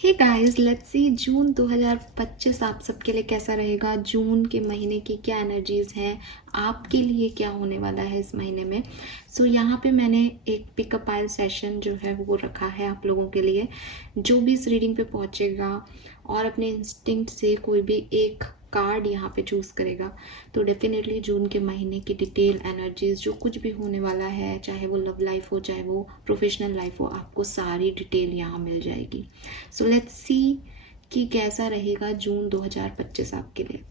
Hey guys, let's see जून 2025 आप सबके लिए कैसा रहेगा। जून के महीने की क्या एनर्जीज हैं, आपके लिए क्या होने वाला है इस महीने में। यहाँ पे मैंने एक पिकअप आइल सेशन जो है वो रखा है आप लोगों के लिए। जो भी इस रीडिंग पे पहुंचेगा और अपने इंस्टिंक्ट से कोई भी एक कार्ड यहाँ पे चूज़ करेगा तो डेफिनेटली जून के महीने की डिटेल एनर्जीज जो कुछ भी होने वाला है, चाहे वो लव लाइफ हो चाहे वो प्रोफेशनल लाइफ हो, आपको सारी डिटेल यहाँ मिल जाएगी। सो लेट्स सी कि कैसा रहेगा जून 2025 आपके लिए।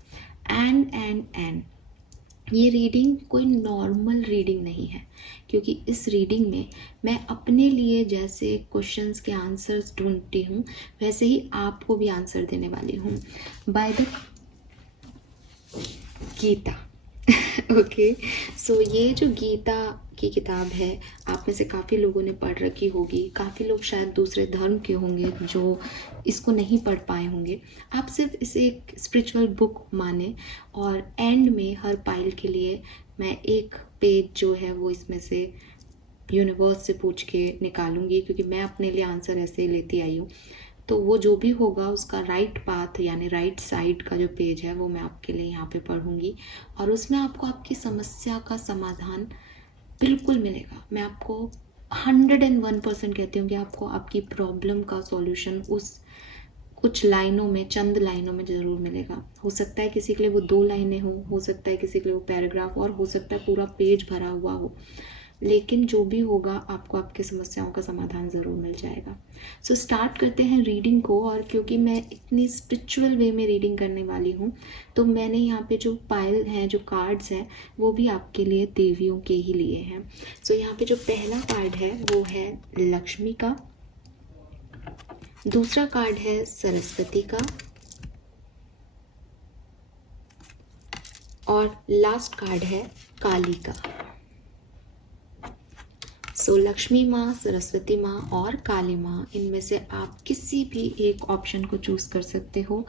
एंड ये रीडिंग कोई नॉर्मल रीडिंग नहीं है, क्योंकि इस रीडिंग में मैं अपने लिए जैसे क्वेश्चंस के आंसर्स ढूंढती हूँ वैसे ही आपको भी आंसर देने वाली हूँ बाय द गीता। ओके, सो ये जो गीता की किताब है आप में से काफ़ी लोगों ने पढ़ रखी होगी, काफ़ी लोग शायद दूसरे धर्म के होंगे जो इसको नहीं पढ़ पाए होंगे। आप सिर्फ इसे एक स्पिरिचुअल बुक माने और एंड में हर पाइल के लिए मैं एक पेज जो है वो इसमें से यूनिवर्स से पूछ के निकालूंगी, क्योंकि मैं अपने लिए आंसर ऐसे ही लेती आई हूँ। तो वो जो भी होगा उसका राइट पाथ यानी राइट साइड का जो पेज है वो मैं आपके लिए यहाँ पे पढ़ूंगी और उसमें आपको आपकी समस्या का समाधान बिल्कुल मिलेगा। मैं आपको 101% कहती हूँ कि आपको आपकी प्रॉब्लम का सॉल्यूशन उस कुछ लाइनों में, चंद लाइनों में ज़रूर मिलेगा। हो सकता है किसी के लिए वो 2 लाइनें हो सकता है किसी के लिए वो पैराग्राफ, और हो सकता है पूरा पेज भरा हुआ हो, लेकिन जो भी होगा आपको आपकी समस्याओं का समाधान ज़रूर मिल जाएगा। स्टार्ट करते हैं रीडिंग को। और क्योंकि मैं इतनी स्पिरिचुअल वे में रीडिंग करने वाली हूँ तो मैंने यहाँ पे जो पाइल हैं, जो कार्ड्स हैं, वो भी आपके लिए देवियों के ही लिए हैं। यहाँ पे जो पहला कार्ड है वो है लक्ष्मी का, दूसरा कार्ड है सरस्वती का, और लास्ट कार्ड है काली का। लक्ष्मी माँ, सरस्वती माँ और काली माँ, इनमें से आप किसी भी एक ऑप्शन को चूज़ कर सकते हो।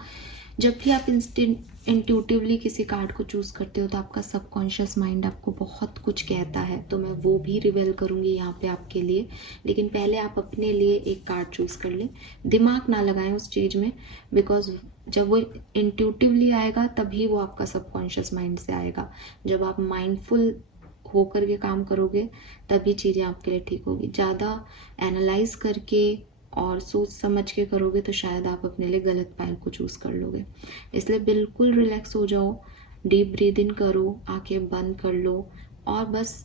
जब भी आप इंट्यूटिवली किसी कार्ड को चूज़ करते हो तो आपका सबकॉन्शियस माइंड आपको बहुत कुछ कहता है, तो मैं वो भी रिवील करूँगी यहाँ पे आपके लिए। लेकिन पहले आप अपने लिए एक कार्ड चूज़ कर लें, दिमाग ना लगाएं उस चीज़ में, बिकॉज जब वो इंट्यूटिवली आएगा तभी वो आपका सबकॉन्शियस माइंड से आएगा। जब आप माइंडफुल होकर के काम करोगे तभी चीज़ें आपके लिए ठीक होगी। ज़्यादा एनालाइज करके और सोच समझ के करोगे तो शायद आप अपने लिए गलत पाइल को चूज़ कर लोगे। इसलिए बिल्कुल रिलैक्स हो जाओ, डीप ब्रीद इन करो, आंखें बंद कर लो और बस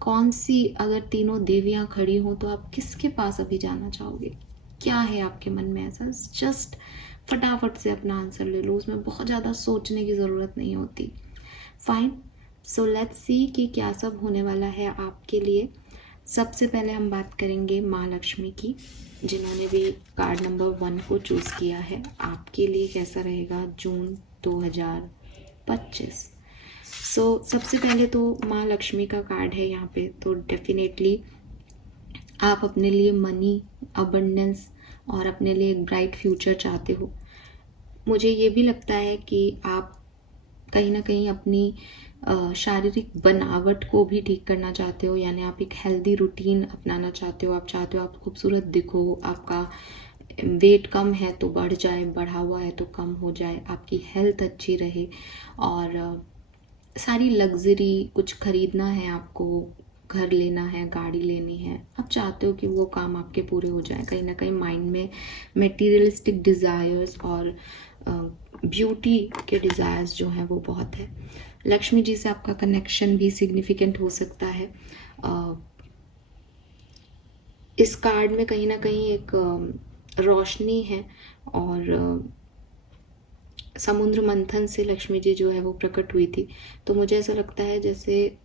कौन सी, अगर तीनों देवियाँ खड़ी हों तो आप किसके पास अभी जाना चाहोगे, क्या है आपके मन में ऐसा, जस्ट फटाफट से अपना आंसर ले लो। उसमें बहुत ज़्यादा सोचने की ज़रूरत नहीं होती। फाइन, लेट्स सी कि क्या सब होने वाला है आपके लिए। सबसे पहले हम बात करेंगे माँ लक्ष्मी की, जिन्होंने भी कार्ड नंबर 1 को चूज़ किया है। आपके लिए कैसा रहेगा जून 2025। सबसे पहले तो माँ लक्ष्मी का कार्ड है यहाँ पे, तो डेफिनेटली आप अपने लिए मनी, अबंडेंस और अपने लिए एक ब्राइट फ्यूचर चाहते हो। मुझे ये भी लगता है कि आप कहीं ना कहीं अपनी शारीरिक बनावट को भी ठीक करना चाहते हो, यानी आप एक हेल्दी रूटीन अपनाना चाहते हो। आप चाहते हो आप खूबसूरत दिखो, आपका वेट कम है तो बढ़ जाए, बढ़ा हुआ है तो कम हो जाए, आपकी हेल्थ अच्छी रहे और सारी लग्जरी कुछ खरीदना है आपको, घर लेना है, गाड़ी लेनी है, आप चाहते हो कि वो काम आपके पूरे हो जाए। कहीं ना कहीं माइंड में मटेरियलिस्टिक डिज़ायर्स और ब्यूटी के डिज़ायर्स जो हैं वो बहुत है। लक्ष्मी जी से आपका कनेक्शन भी सिग्निफिकेंट हो सकता है। इस कार्ड में कहीं ना कहीं एक रोशनी है और समुद्र मंथन से लक्ष्मी जी जो है वो प्रकट हुई थी। तो मुझे ऐसा लगता है जैसे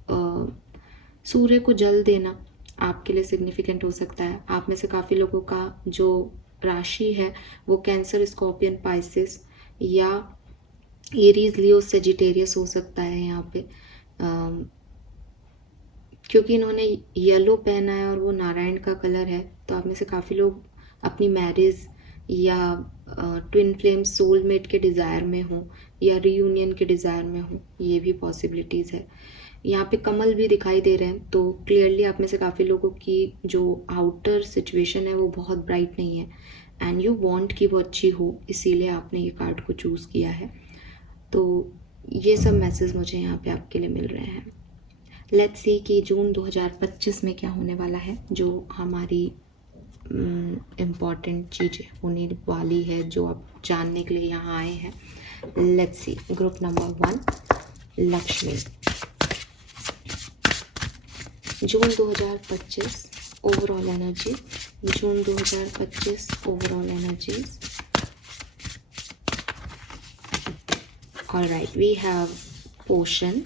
सूर्य को जल देना आपके लिए सिग्निफिकेंट हो सकता है। आप में से काफ़ी लोगों का जो राशि है वो कैंसर, स्कॉर्पियन, पाइसेस या एरीज, लियो, सेजिटेरियस हो सकता है यहाँ पे। क्योंकि इन्होंने येलो पहना है और वो नारायण का कलर है, तो आप में से काफ़ी लोग अपनी मैरिज या ट्विन फ्लेम सोलमेट के डिज़ायर में हो या रीयूनियन के डिज़ायर में हो, ये भी पॉसिबिलिटीज़ है। यहाँ पे कमल भी दिखाई दे रहे हैं, तो क्लियरली आप में से काफ़ी लोगों की जो आउटर सिचुएशन है वो बहुत ब्राइट नहीं है। एंड यू वांट कि वो अच्छी हो, इसीलिए आपने ये कार्ड को चूज़ किया है। तो ये सब मैसेज मुझे यहाँ पे आपके लिए मिल रहे हैं। लेट्स सी कि जून 2025 में क्या होने वाला है, जो हमारी इम्पॉर्टेंट चीज़ें होने वाली है जो आप जानने के लिए यहाँ आए हैं। Let's see, group number 1, Lakshmi. June 2025 overall energy, June 2025 overall energies. Alright, we have potion.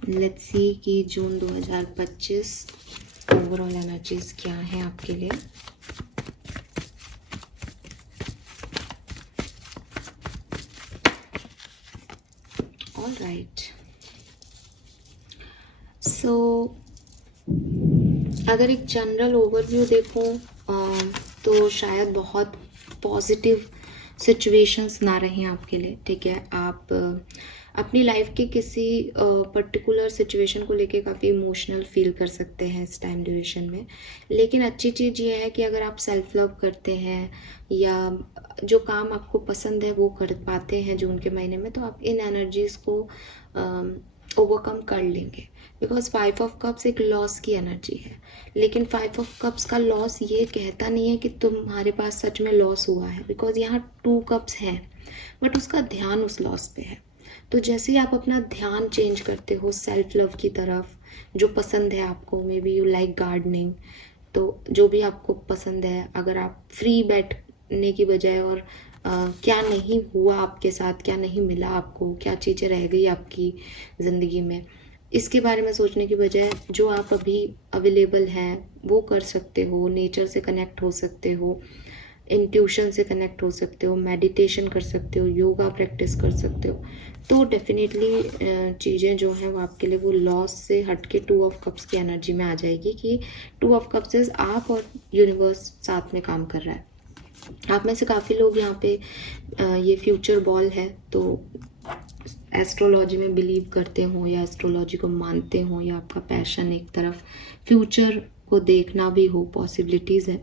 Let's see कि जून 2025 ओवरऑल एनर्जीज क्या है आपके लिए। ऑलराइट, सो अगर एक जनरल ओवरव्यू देखूं तो शायद बहुत पॉजिटिव सिचुएशंस ना रहें आपके लिए, ठीक है। आप अपनी लाइफ के किसी पर्टिकुलर सिचुएशन को लेके काफ़ी इमोशनल फील कर सकते हैं इस टाइम ड्यूरेशन में। लेकिन अच्छी चीज़ ये है कि अगर आप सेल्फ लव करते हैं या जो काम आपको पसंद है वो कर पाते हैं जून के महीने में, तो आप इन एनर्जीज़ को ओवरकम कर लेंगे। बिकॉज 5 ऑफ कप्स एक लॉस की एनर्जी है, लेकिन 5 ऑफ कप्स का लॉस ये कहता नहीं है कि तुम्हारे पास सच में लॉस हुआ है, बिकॉज यहाँ 2 कप्स हैं बट उसका ध्यान उस लॉस पे है। तो जैसे ही आप अपना ध्यान चेंज करते हो सेल्फ लव की तरफ, जो पसंद है आपको, may be you like gardening, तो जो भी आपको पसंद है, अगर आप फ्री बैठने की बजाय और क्या नहीं हुआ आपके साथ, क्या नहीं मिला आपको, क्या चीज़ें रह गई आपकी ज़िंदगी में, इसके बारे में सोचने की बजाय जो आप अभी अवेलेबल हैं वो कर सकते हो। नेचर से कनेक्ट हो सकते हो, इंट्यूशन से कनेक्ट हो सकते हो, मेडिटेशन कर सकते हो, योगा प्रैक्टिस कर सकते हो। तो डेफिनेटली चीज़ें जो हैं वो आपके लिए वो लॉस से हट के 2 ऑफ कप्स की एनर्जी में आ जाएगी कि 2 ऑफ कप्स इज आप और यूनिवर्स साथ में काम कर रहा है। आप में से काफ़ी लोग यहाँ पे ये फ्यूचर बॉल है तो एस्ट्रोलॉजी में बिलीव करते हो या एस्ट्रोलॉजी को मानते हो या आपका पैशन एक तरफ फ्यूचर को देखना भी हो, पॉसिबिलिटीज़ है।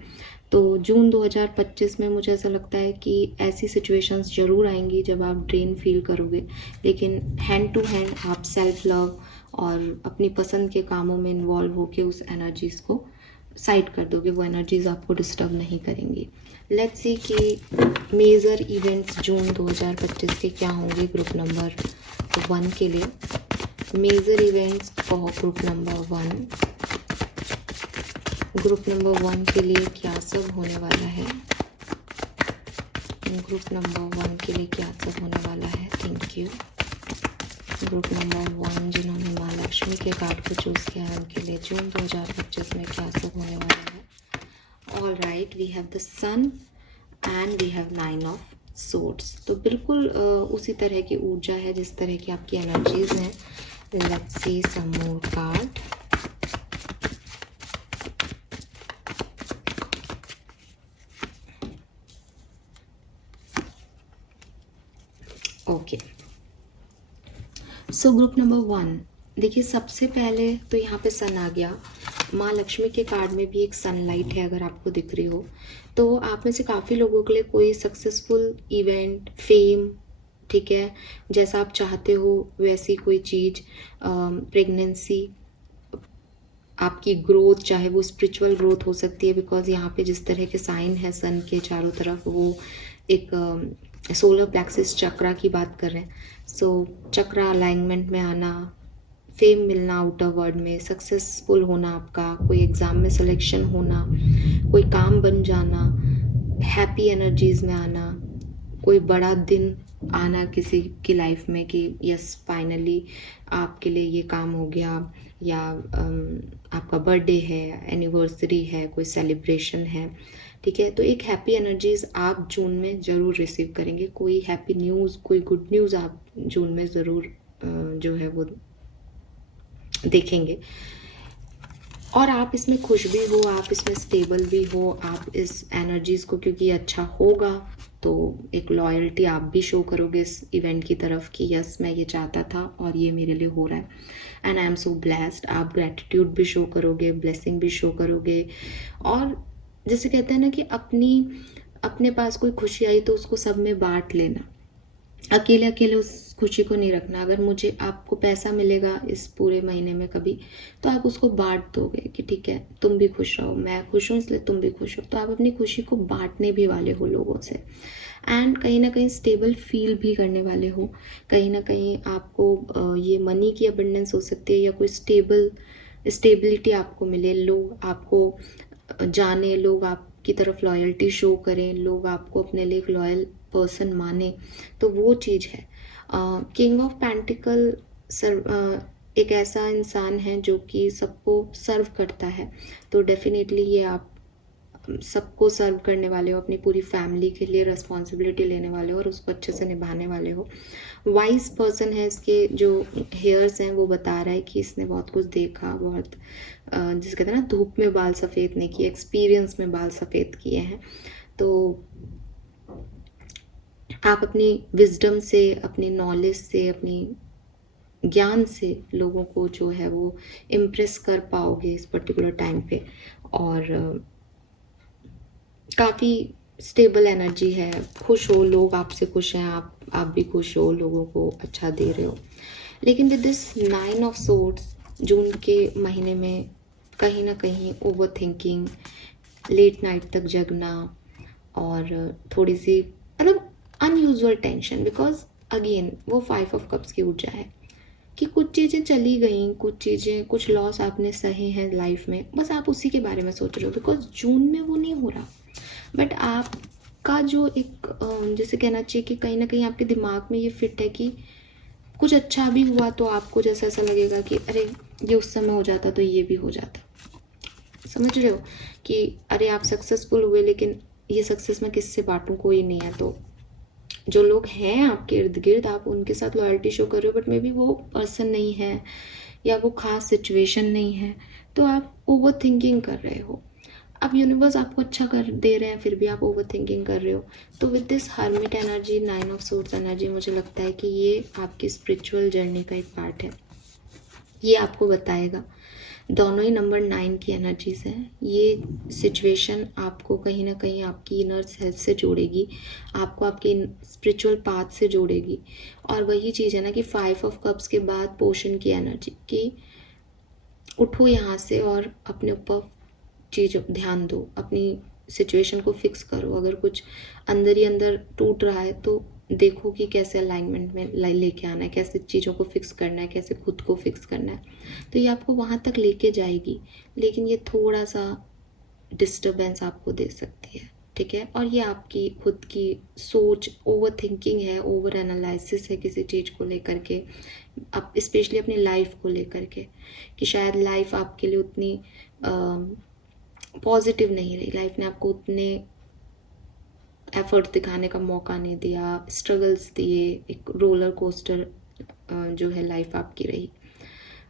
तो जून 2025 में मुझे ऐसा लगता है कि ऐसी सिचुएशंस ज़रूर आएंगी जब आप ड्रेन फील करोगे, लेकिन हैंड टू हैंड आप सेल्फ लव और अपनी पसंद के कामों में इन्वॉल्व होकर उस एनर्जीज़ को साइड कर दोगे, वो एनर्जीज़ आपको डिस्टर्ब नहीं करेंगी। लेट्स सी कि मेजर इवेंट्स जून 2025 के क्या होंगे ग्रुप नंबर 1 के लिए। Major events for group number 1, group number 1 के लिए क्या सब होने वाला है, ग्रुप नंबर 1 के लिए क्या सब होने वाला है। Thank you. ग्रुप नंबर 1 जिन्होंने माँ लक्ष्मी के कार्ड को चूज़ किया है उनके लिए जून 2025 में क्या सब होने वाला है। All right, we have the sun and we have 9 of swords. तो बिल्कुल उसी तरह की ऊर्जा है जिस तरह की आपकी एनर्जीज हैं। Let's see some more card. Okay, so group number 1, देखिए सबसे पहले तो यहाँ पे सन आ गया। माँ लक्ष्मी के कार्ड में भी एक सनलाइट है, अगर आपको दिख रही हो तो आप में से काफ़ी लोगों के लिए कोई सक्सेसफुल इवेंट, फेम, ठीक है, जैसा आप चाहते हो वैसी कोई चीज़, प्रेगनेंसी, आपकी ग्रोथ, चाहे वो स्पिरिचुअल ग्रोथ हो सकती है, बिकॉज यहाँ पे जिस तरह के साइन है सन के चारों तरफ वो एक सोलर प्लेक्सिस चक्रा की बात कर रहे हैं। सो चक्रा अलाइनमेंट में आना, फेम मिलना आउटर वर्ल्ड में, सक्सेसफुल होना, आपका कोई एग्ज़ाम में सिलेक्शन होना, कोई काम बन जाना, हैप्पी एनर्जीज़ में आना, कोई बड़ा दिन आना किसी की लाइफ में कि यस फाइनली आपके लिए ये काम हो गया, या आपका बर्थडे है, एनिवर्सरी है, कोई सेलिब्रेशन है, ठीक है। तो एक हैप्पी एनर्जीज़ आप जून में ज़रूर रिसीव करेंगे। कोई हैप्पी न्यूज़, कोई गुड न्यूज़ आप जून में ज़रूर जो है वो देखेंगे। और आप इसमें खुश भी हो, आप इसमें स्टेबल भी हो, आप इस एनर्जीज़ को, क्योंकि अच्छा होगा तो एक लॉयल्टी आप भी शो करोगे इस इवेंट की तरफ कि यस मैं ये चाहता था और ये मेरे लिए हो रहा है and I am so blessed. आप ग्रैटिट्यूड भी शो करोगे, ब्लेसिंग भी शो करोगे और जैसे कहते हैं ना कि अपने पास कोई खुशी आई तो उसको सब में बांट लेना, अकेले अकेले उस खुशी को नहीं रखना। अगर मुझे आपको पैसा मिलेगा इस पूरे महीने में कभी, तो आप उसको बांट दोगे कि ठीक है तुम भी खुश रहो, मैं खुश हूँ इसलिए तुम भी खुश हो, तो आप अपनी खुशी को बांटने भी वाले हो लोगों से। एंड कहीं ना कहीं स्टेबल फील भी करने वाले हो। कहीं ना कहीं आपको ये मनी की अबंडेंस हो सकती है, या कोई स्टेबिलिटी आपको मिले, लोग आपको जाने, लोग आपकी तरफ लॉयल्टी शो करें, लोग आपको अपने लिए एक लॉयल पर्सन माने, तो वो चीज़ है। किंग ऑफ पेंटिकल एक ऐसा इंसान है जो कि सबको सर्व करता है, तो डेफिनेटली ये आप सबको सर्व करने वाले हो, अपनी पूरी फैमिली के लिए रिस्पॉन्सिबिलिटी लेने वाले हो और उसको अच्छे से निभाने वाले हो। वाइज पर्सन है, इसके जो हेयर्स हैं वो बता रहा है कि इसने बहुत कुछ देखा, बहुत जिसे कहते हैं ना धूप में बाल सफ़ेद नहीं किए, एक्सपीरियंस में बाल सफ़ेद किए हैं। तो आप अपनी विजडम से, अपनी नॉलेज से, अपनी ज्ञान से लोगों को जो है वो इम्प्रेस कर पाओगे इस पर्टिकुलर टाइम पे। और काफ़ी स्टेबल एनर्जी है, खुश हो, लोग आपसे खुश हैं, आप भी खुश हो, लोगों को अच्छा दे रहे हो। लेकिन विद दिस 9 ऑफ सोर्ड्स, जून के महीने में कहीं ना कहीं ओवर थिंकिंग, लेट नाइट तक जगना, और थोड़ी सी मतलब अनयूजुअल टेंशन, बिकॉज अगेन वो 5 ऑफ कप्स की ऊर्जा है कि कुछ चीज़ें चली गई, कुछ लॉस आपने सहे हैं लाइफ में, बस आप उसी के बारे में सोच रहे हो, बिकॉज जून में वो नहीं हो रहा। बट आपका जो एक जैसे कहना चाहिए कि कहीं ना कहीं आपके दिमाग में ये फिट है कि कुछ अच्छा भी हुआ तो आपको जैसा ऐसा लगेगा कि अरे ये उस समय हो जाता तो ये भी हो जाता। समझ रहे हो कि अरे आप सक्सेसफुल हुए, लेकिन ये सक्सेस मैं किससे बांटूं, कोई नहीं है। तो जो लोग हैं आपके इर्द गिर्द, आप उनके साथ लॉयल्टी शो कर रहे हो, बट मे बी वो पर्सन नहीं है या वो खास सिचुएशन नहीं है, तो आप ओवर थिंकिंग कर रहे हो। अब यूनिवर्स आपको अच्छा कर दे रहे हैं फिर भी आप ओवर थिंकिंग कर रहे हो। तो with this hermit energy, 9 of swords energy, मुझे लगता है कि ये आपकी स्पिरिचुअल जर्नी का एक पार्ट है। ये आपको बताएगा, दोनों ही नंबर 9 की एनर्जीज हैं। ये सिचुएशन आपको कहीं ना कहीं आपकी इनर सेल्फ से जोड़ेगी, आपको आपके स्पिरिचुअल पाथ से जोड़ेगी। और वही चीज़ है ना कि 5 ऑफ कप्स के बाद पोशन की एनर्जी कि उठो यहाँ से और अपने ऊपर चीज़ ध्यान दो, अपनी सिचुएशन को फिक्स करो। अगर कुछ अंदर ही अंदर टूट रहा है तो देखो कि कैसे अलाइनमेंट में लेके आना है, कैसे चीज़ों को फिक्स करना है, कैसे खुद को फिक्स करना है। तो ये आपको वहाँ तक लेके जाएगी, लेकिन ये थोड़ा सा डिस्टर्बेंस आपको दे सकती है, ठीक है। और ये आपकी खुद की सोच, ओवर थिंकिंग है, ओवर एनालिसिस है किसी चीज़ को लेकर के, अब स्पेशली अपनी लाइफ को लेकर के, कि शायद लाइफ आपके लिए उतनी पॉजिटिव नहीं रही, लाइफ ने आपको उतने एफर्ट दिखाने का मौका नहीं दिया, स्ट्रगल्स दिए, एक रोलर कोस्टर जो है लाइफ आपकी रही।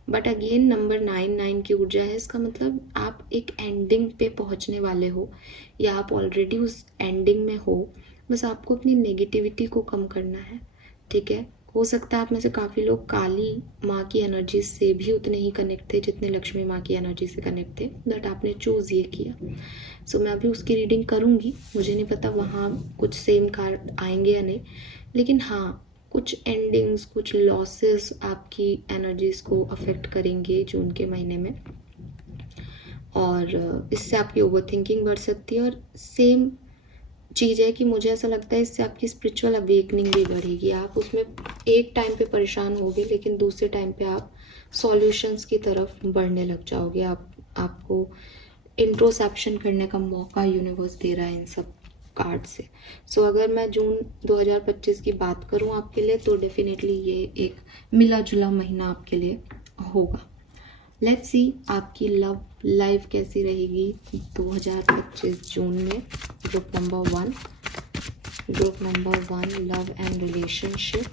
बट अगेन नंबर 9 की ऊर्जा है, इसका मतलब आप एक एंडिंग पे पहुंचने वाले हो, या आप ऑलरेडी उस एंडिंग में हो, बस आपको अपनी नेगेटिविटी को कम करना है, ठीक है। हो सकता है आप में से काफ़ी लोग काली माँ की एनर्जी से भी उतने ही कनेक्ट थे जितने लक्ष्मी माँ की एनर्जी से कनेक्ट थे, बट आपने चूज़ ये किया। सो मैं अभी उसकी रीडिंग करूँगी, मुझे नहीं पता वहाँ कुछ सेम कार्ड आएंगे या नहीं, लेकिन हाँ कुछ एंडिंग्स, कुछ लॉसेस आपकी एनर्जीज को अफेक्ट करेंगे जून के महीने में, और इससे आपकी ओवर थिंकिंग बढ़ सकती है। और सेम चीज़ है कि मुझे ऐसा लगता है इससे आपकी स्पिरिचुअल अवेकनिंग भी बढ़ेगी। आप उसमें एक टाइम पे परेशान होगे, लेकिन दूसरे टाइम पे आप सॉल्यूशंस की तरफ बढ़ने लग जाओगे। आपको इंट्रोस्पेक्शन करने का मौका यूनिवर्स दे रहा है इन सब कार्ड से। सो अगर मैं जून 2025 की बात करूं आपके लिए, तो डेफिनेटली ये एक मिला जुला महीना आपके लिए होगा। लेट्स सी आपकी लव लाइफ कैसी रहेगी 2025 जून में। Group number 1 love and relationship.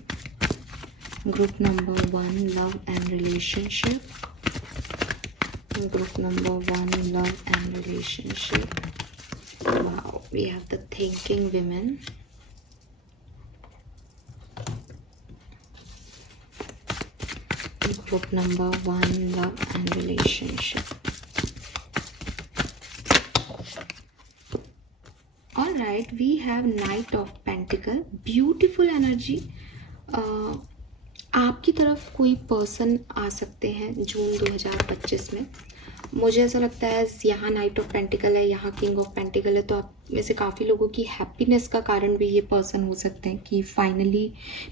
Group number 1 love and relationship. Group number 1 love and relationship. Wow, we have the thinking women. Group number 1 love and relationship. Alright, we have Knight of Pentacle, beautiful energy. आपकी तरफ कोई person आ सकते हैं जून 2025 में। मुझे ऐसा लगता है यहाँ नाइट ऑफ पेंटिकल है, यहाँ किंग ऑफ पेंटिकल है, तो आप में से काफ़ी लोगों की हैप्पीनेस का कारण भी ये पर्सन हो सकते हैं कि finally,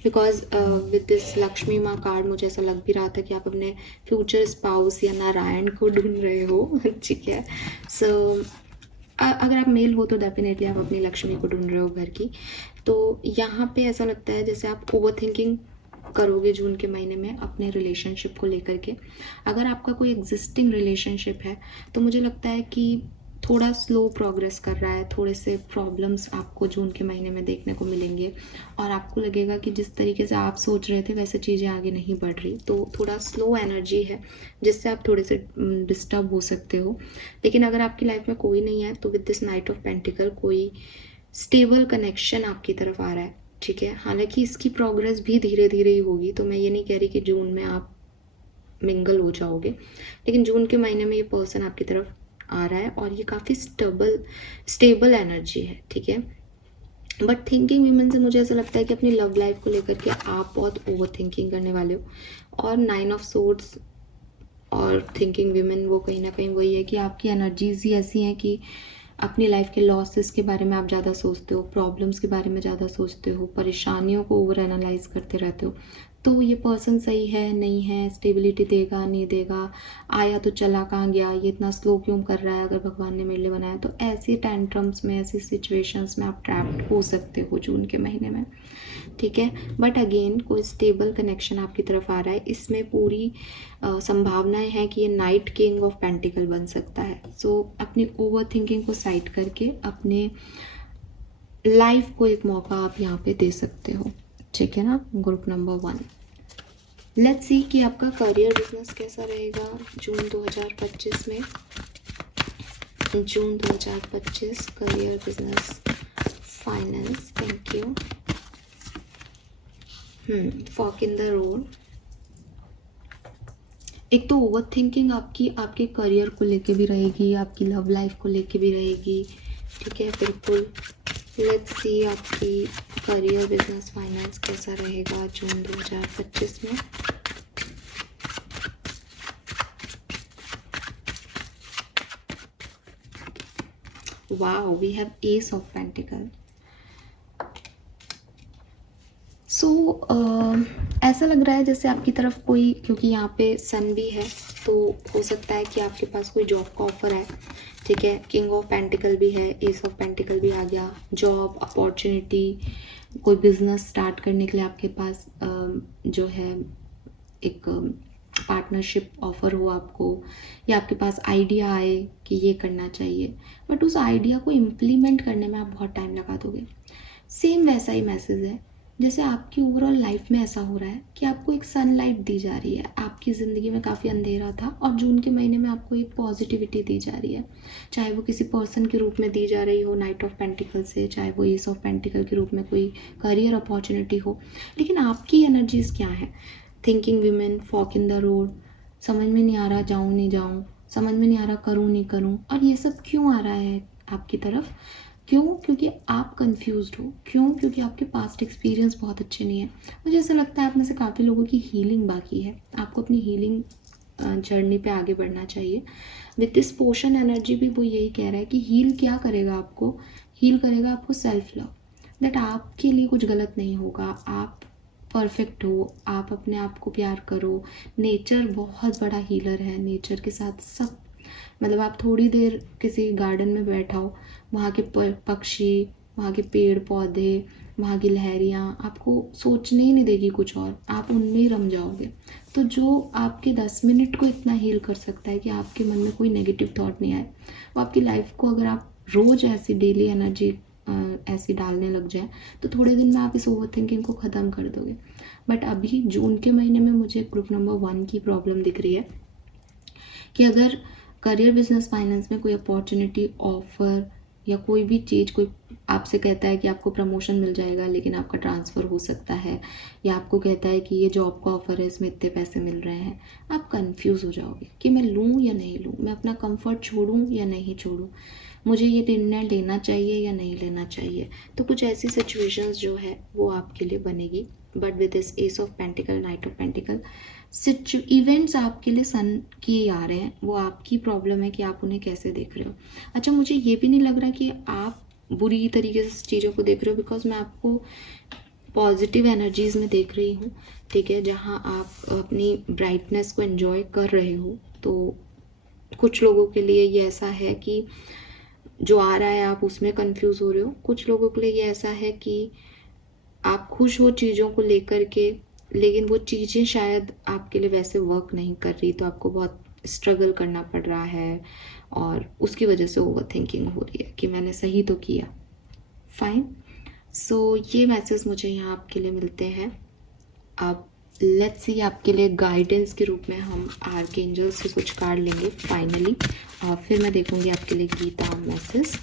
because with this Lakshmi माँ कार्ड मुझे ऐसा लग भी रहा था कि आप अपने फ्यूचर स्पाउस या नारायण को ढूंढ रहे हो। ठीक है, सो अगर आप मेल हो तो डेफिनेटली आप अपनी लक्ष्मी को ढूंढ रहे हो घर की। तो यहाँ पे ऐसा लगता है जैसे आप ओवर थिंकिंग करोगे जून के महीने में अपने रिलेशनशिप को लेकर के। अगर आपका कोई एग्जिस्टिंग रिलेशनशिप है तो मुझे लगता है कि थोड़ा स्लो प्रोग्रेस कर रहा है, थोड़े से प्रॉब्लम्स आपको जून के महीने में देखने को मिलेंगे और आपको लगेगा कि जिस तरीके से आप सोच रहे थे वैसे चीज़ें आगे नहीं बढ़ रही, तो थोड़ा स्लो एनर्जी है जिससे आप थोड़े से डिस्टर्ब हो सकते हो। लेकिन अगर आपकी लाइफ में कोई नहीं है तो with this night of pentacle कोई स्टेबल कनेक्शन आपकी तरफ आ रहा है। ठीक है, हालांकि इसकी प्रोग्रेस भी धीरे धीरे ही होगी, तो मैं ये नहीं कह रही कि जून में आप मिंगल हो जाओगे, लेकिन जून के महीने में ये पर्सन आपकी तरफ आ रहा है और ये काफ़ी स्टेबल एनर्जी है। ठीक है, बट थिंकिंग वीमेन से मुझे ऐसा लगता है कि अपनी लव लाइफ को लेकर के आप बहुत ओवर थिंकिंग करने वाले हो। और 9 ऑफ सोर्ड्स और थिंकिंग वीमेन वो कहीं ना कहीं वही है कि आपकी एनर्जीज ही ऐसी हैं कि अपनी लाइफ के लॉसेस के बारे में आप ज़्यादा सोचते हो, प्रॉब्लम्स के बारे में ज़्यादा सोचते हो, परेशानियों को ओवर एनालाइज करते रहते हो। तो ये पर्सन सही है नहीं है, स्टेबिलिटी देगा नहीं देगा, आया तो चला कहाँ गया, ये इतना स्लो क्यों कर रहा है अगर भगवान ने मेरे लिए बनाया, तो ऐसे टेंट्रम्स में, ऐसी सिचुएशंस में आप ट्रैप्ड हो सकते हो जून के महीने में। ठीक है, बट अगेन कोई स्टेबल कनेक्शन आपकी तरफ आ रहा है, इसमें पूरी संभावनाएं हैं कि ये नाइट किंग ऑफ पेंटिकल बन सकता है। सो अपनी ओवर थिंकिंग को साइड करके अपने लाइफ को एक मौका आप यहाँ पे दे सकते हो। ठीक है ना, ग्रुप नंबर 1। लेट्स सी कि आपका करियर बिजनेस कैसा रहेगा जून 2025 में। June 2025 career business finance, thank you. Fork in the road. एक तो ओवर थिंकिंग आपकी आपके करियर को लेके भी रहेगी, आपकी लव लाइफ को लेके भी रहेगी। ठीक है, बिल्कुल। लेट्स सी आपकी करियर बिजनेस फाइनेंस कैसा रहेगा जून 2025 में। Wow, we have ace of pentacle. So ऐसा लग रहा है जैसे आपकी तरफ कोई, क्योंकि यहाँ पे सन भी है, तो हो सकता है कि आपके पास कोई जॉब का ऑफर है। ठीक है, किंग ऑफ पेंटिकल भी है, एस ऑफ पेंटिकल भी आ गया, जॉब अपॉर्चुनिटी, कोई बिजनेस स्टार्ट करने के लिए आपके पास जो है एक पार्टनरशिप ऑफर हो आपको, या आपके पास आइडिया आए कि ये करना चाहिए, बट उस आइडिया को इम्प्लीमेंट करने में आप बहुत टाइम लगा दोगे। सेम वैसा ही मैसेज है जैसे आपकी ओवरऑल लाइफ में ऐसा हो रहा है कि आपको एक सनलाइट दी जा रही है, आपकी ज़िंदगी में काफ़ी अंधेरा था और जून के महीने में आपको एक पॉजिटिविटी दी जा रही है, चाहे वो किसी पर्सन के रूप में दी जा रही हो नाइट ऑफ पेंटिकल से, चाहे वो एस ऑफ पेंटिकल के रूप में कोई करियर अपॉर्चुनिटी हो। लेकिन आपकी एनर्जीज क्या है? Thinking women, fork in the road, समझ में नहीं आ रहा जाऊँ नहीं जाऊँ, समझ में नहीं आ रहा करूँ नहीं करूँ। और ये सब क्यों आ रहा है आपकी तरफ? क्यों? क्योंकि आप कंफ्यूज्ड हो। क्यों? क्योंकि आपके पास्ट एक्सपीरियंस बहुत अच्छे नहीं है। मुझे ऐसा लगता है आप में से काफ़ी लोगों की हीलिंग बाकी है, आपको अपनी हीलिंग जर्नी पे आगे बढ़ना चाहिए। विद दिस पोशन एनर्जी भी वो यही कह रहा है कि हील क्या करेगा आपको? हील करेगा आपको सेल्फ लव, दैट आपके लिए कुछ गलत नहीं होगा, आप परफेक्ट हो, आप अपने आप को प्यार करो। नेचर बहुत बड़ा हीलर है, नेचर के साथ सब, मतलब आप थोड़ी देर किसी गार्डन में बैठा हो, वहाँ के पक्षी, वहाँ के पेड़ पौधे, वहाँ की लहरियाँ आपको सोचने ही नहीं देगी कुछ और, आप उनमें ही रम जाओगे। तो जो आपके 10 मिनट को इतना हील कर सकता है कि आपके मन में कोई नेगेटिव थॉट नहीं आए, वो आपकी लाइफ को अगर आप रोज़ ऐसी डेली एनर्जी ऐसी डालने लग जाए तो थोड़े दिन में आप इस ओवर थिंकिंग को ख़त्म कर दोगे। बट अभी जून के महीने में मुझे ग्रुप नंबर 1 की प्रॉब्लम दिख रही है कि अगर करियर बिजनेस फाइनेंस में कोई अपॉर्चुनिटी ऑफर या कोई भी चीज़, कोई आपसे कहता है कि आपको प्रमोशन मिल जाएगा लेकिन आपका ट्रांसफ़र हो सकता है, या आपको कहता है कि ये जॉब का ऑफर है इसमें इतने पैसे मिल रहे हैं, आप कंफ्यूज हो जाओगे कि मैं लूँ या नहीं लूँ, मैं अपना कंफर्ट छोड़ूँ या नहीं छोड़ूँ। मुझे ये निर्णय लेना चाहिए या नहीं लेना चाहिए। तो कुछ ऐसी सिचुएशंस जो है वो आपके लिए बनेगी। But with this S of pentacle, night of pentacle, events आपके लिए सन के आ रहे हैं, वो आपकी प्रॉब्लम है कि आप उन्हें कैसे देख रहे हो। अच्छा, मुझे ये भी नहीं लग रहा कि आप बुरी तरीके से चीज़ों को देख रहे हो, बिकॉज मैं आपको पॉजिटिव एनर्जीज में देख रही हूँ, ठीक है, जहाँ आप अपनी ब्राइटनेस को एंजॉय कर रहे हो। तो कुछ लोगों के लिए ये ऐसा है कि जो आ रहा है आप उसमें कंफ्यूज हो रहे हो, कुछ लोगों के लिए ये ऐसा है कि आप खुश हो चीज़ों को लेकर के, लेकिन वो चीज़ें शायद आपके लिए वैसे वर्क नहीं कर रही, तो आपको बहुत स्ट्रगल करना पड़ रहा है और उसकी वजह से ओवर थिंकिंग हो रही है कि मैंने सही तो किया। फाइन। सो ये मैसेज मुझे यहाँ आपके लिए मिलते हैं। अब लेट्स सी, आपके लिए गाइडेंस के रूप में हम आर्कएंजल से कुछ कार्ड लेंगे फाइनली, और फिर मैं देखूंगी आपके लिए गीता मैसेज।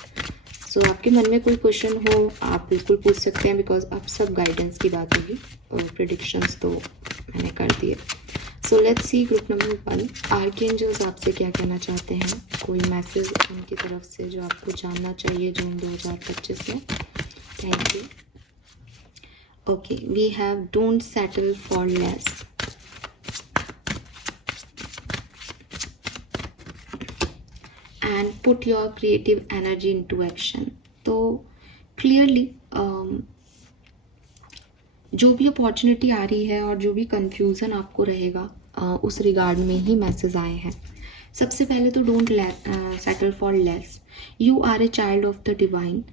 सो आपके मन में कोई क्वेश्चन हो आप बिल्कुल पूछ सकते हैं, बिकॉज अब सब गाइडेंस की बात होगी और प्रेडिक्शंस तो मैंने कर दिए। सो let's see, group number 1, archangels आपसे क्या कहना चाहते हैं, कोई मैसेज उनकी तरफ से जो आपको जानना चाहिए जून 2025 में। Thank you. Okay, we have don't settle for less. And put your creative energy into action. तो clearly जो भी अपॉर्चुनिटी आ रही है और जो भी कंफ्यूजन आपको रहेगा उस रिगार्ड में ही मैसेज आए हैं। सबसे पहले तो don't settle for less, you are a child of the divine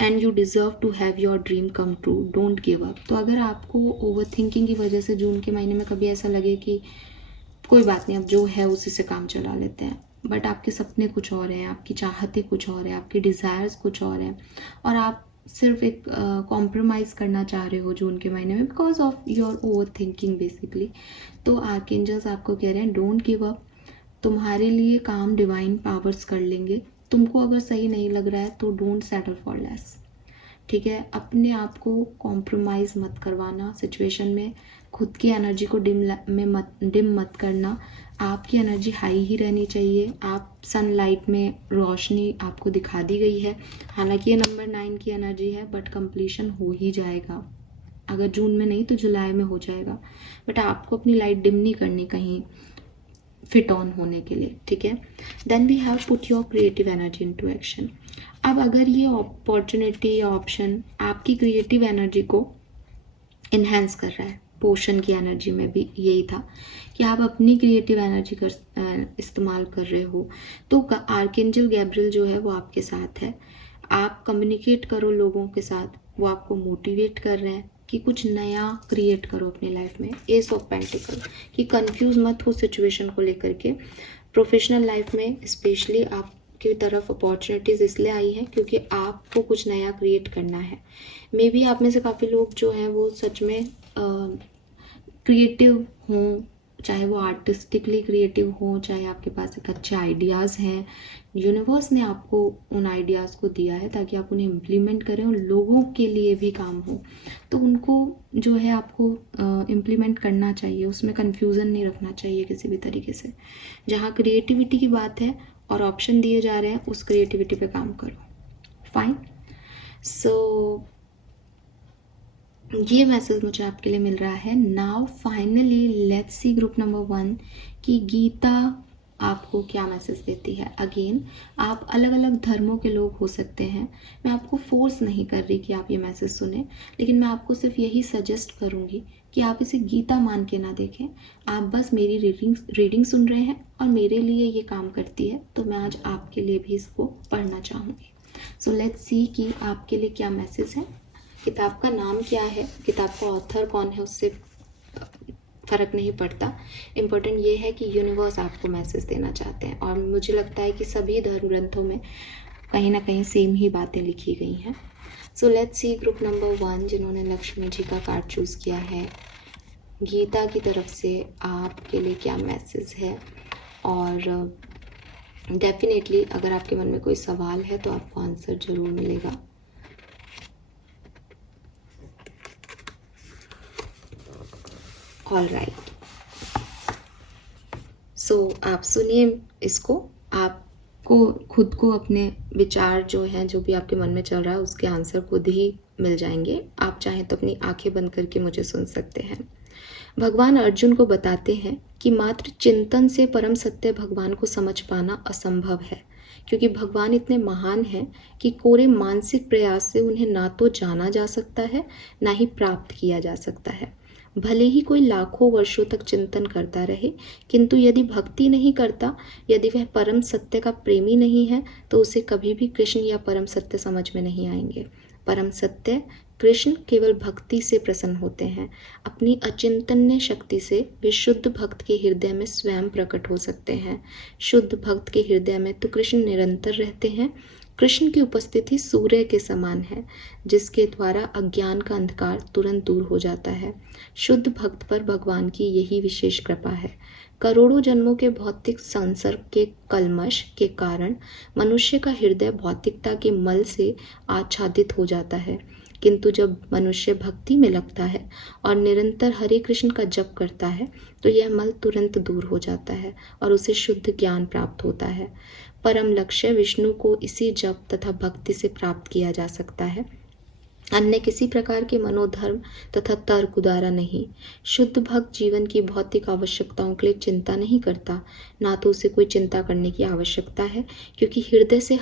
and you deserve to have your dream come true, don't give up. तो अगर आपको ओवर थिंकिंग की वजह से जून के महीने में कभी ऐसा लगे कि कोई बात नहीं, अब जो है उसी से काम चला लेते हैं, बट आपके सपने कुछ और हैं, आपकी चाहते कुछ और हैं, आपके डिज़ायर्स कुछ और हैं, और आप सिर्फ एक कॉम्प्रोमाइज़ करना चाह रहे हो जून के महीने में because of your over thinking basically, तो आर्कएंजल्स आपको कह रहे हैं डोंट गिव अप। तुम्हारे लिए काम डिवाइन पावर्स कर लेंगे। तुमको अगर सही नहीं लग रहा है तो डोंट सेटल फॉर लेस, ठीक है। अपने आप को कॉम्प्रोमाइज़ मत करवाना सिचुएशन में, खुद की एनर्जी को डिम मत करना। आपकी एनर्जी हाई ही रहनी चाहिए। आप सनलाइट में रोशनी आपको दिखा दी गई है, हालांकि ये नंबर 9 की एनर्जी है, बट कंप्लीशन हो ही जाएगा। अगर जून में नहीं तो जुलाई में हो जाएगा, बट आपको अपनी लाइट डिम नहीं करनी कहीं फिट ऑन होने के लिए, ठीक है। Then we have put your creative energy into action. अब अगर ये अपॉर्चुनिटी या ऑप्शन आपकी क्रिएटिव एनर्जी को इन्हेंस कर रहा है, पोशन की एनर्जी में भी यही था कि आप अपनी क्रिएटिव एनर्जी इस्तेमाल कर रहे हो, तो आर्कएंजल गैब्रियल जो है वो आपके साथ है। आप कम्युनिकेट करो लोगों के साथ, वो आपको मोटिवेट कर रहे हैं कि कुछ नया क्रिएट करो अपनी लाइफ में। एस ऑफ पेंटिकल, कि कंफ्यूज मत हो सिचुएशन को लेकर के। प्रोफेशनल लाइफ में स्पेशली आपकी तरफ अपॉर्चुनिटीज़ इसलिए आई हैं क्योंकि आपको कुछ नया क्रिएट करना है। मे बी आप में से काफ़ी लोग जो हैं वो सच में क्रिएटिव हों, चाहे वो आर्टिस्टिकली क्रिएटिव हो, चाहे आपके पास एक अच्छे आइडियाज़ हैं, यूनिवर्स ने आपको उन आइडियाज़ को दिया है ताकि आप उन्हें इम्प्लीमेंट करें और लोगों के लिए भी काम हो, तो उनको जो है आपको इम्प्लीमेंट करना चाहिए, उसमें कन्फ्यूज़न नहीं रखना चाहिए किसी भी तरीके से। जहाँ क्रिएटिविटी की बात है और ऑप्शन दिए जा रहे हैं, उस क्रिएटिविटी पे काम करो। फाइन। सो ये मैसेज मुझे आपके लिए मिल रहा है। Now finally let's see group number 1 कि गीता आपको क्या मैसेज देती है। अगेन, आप अलग अलग धर्मों के लोग हो सकते हैं, मैं आपको फोर्स नहीं कर रही कि आप ये मैसेज सुने, लेकिन मैं आपको सिर्फ यही सजेस्ट करूँगी कि आप इसे गीता मान के ना देखें। आप बस मेरी रीडिंग सुन रहे हैं और मेरे लिए ये काम करती है, तो मैं आज आपके लिए भी इसको पढ़ना चाहूँगी। सो लेट्स सी कि आपके लिए क्या मैसेज है। किताब का नाम क्या है, किताब का ऑथर कौन है, उससे फ़र्क नहीं पड़ता। इम्पोर्टेंट ये है कि यूनिवर्स आपको मैसेज देना चाहते हैं, और मुझे लगता है कि सभी धर्म ग्रंथों में कहीं ना कहीं सेम ही बातें लिखी गई हैं। So let's see group number 1 जिन्होंने लक्ष्मी जी का कार्ड चूज़ किया है, गीता की तरफ से आपके लिए क्या मैसेज है। और डेफिनेटली अगर आपके मन में कोई सवाल है तो आपको आंसर ज़रूर मिलेगा। ऑल राइट, सो आप सुनिए इसको, आप को खुद को अपने विचार जो हैं, जो भी आपके मन में चल रहा है, उसके आंसर खुद ही मिल जाएंगे। आप चाहें तो अपनी आंखें बंद करके मुझे सुन सकते हैं। भगवान अर्जुन को बताते हैं कि मात्र चिंतन से परम सत्य भगवान को समझ पाना असंभव है, क्योंकि भगवान इतने महान हैं कि कोरे मानसिक प्रयास से उन्हें ना तो जाना जा सकता है, ना ही प्राप्त किया जा सकता है। भले ही कोई लाखों वर्षों तक चिंतन करता रहे, किंतु यदि भक्ति नहीं करता, यदि वह परम सत्य का प्रेमी नहीं है, तो उसे कभी भी कृष्ण या परम सत्य समझ में नहीं आएंगे। परम सत्य कृष्ण केवल भक्ति से प्रसन्न होते हैं। अपनी अचिंतन्य शक्ति से वे शुद्ध भक्त के हृदय में स्वयं प्रकट हो सकते हैं। शुद्ध भक्त के हृदय में तो कृष्ण निरंतर रहते हैं। कृष्ण की उपस्थिति सूर्य के समान है, जिसके द्वारा अज्ञान का अंधकार तुरंत दूर हो जाता है। शुद्ध भक्त पर भगवान की यही विशेष कृपा है। करोड़ों जन्मों के भौतिक संसर्ग के कल्मश के कारण मनुष्य का हृदय भौतिकता के मल से आच्छादित हो जाता है, किंतु जब मनुष्य भक्ति में लगता है और निरंतर हरे कृष्ण का जप करता है, तो यह मल तुरंत दूर हो जाता है और उसे शुद्ध ज्ञान प्राप्त होता है। परम लक्ष्य विष्णु को इसी जप तथा भक्ति से प्राप्त किया जा सकता है, अन्य किसी प्रकार के मनोधर्म तथा तर्क द्वारा नहीं। शुद्ध भक्त जीवन की भौतिक आवश्यकताओं के लिए चिंता नहीं करता, ना तो उसे कोई चिंता करने की आवश्यकता है, क्योंकि हृदय से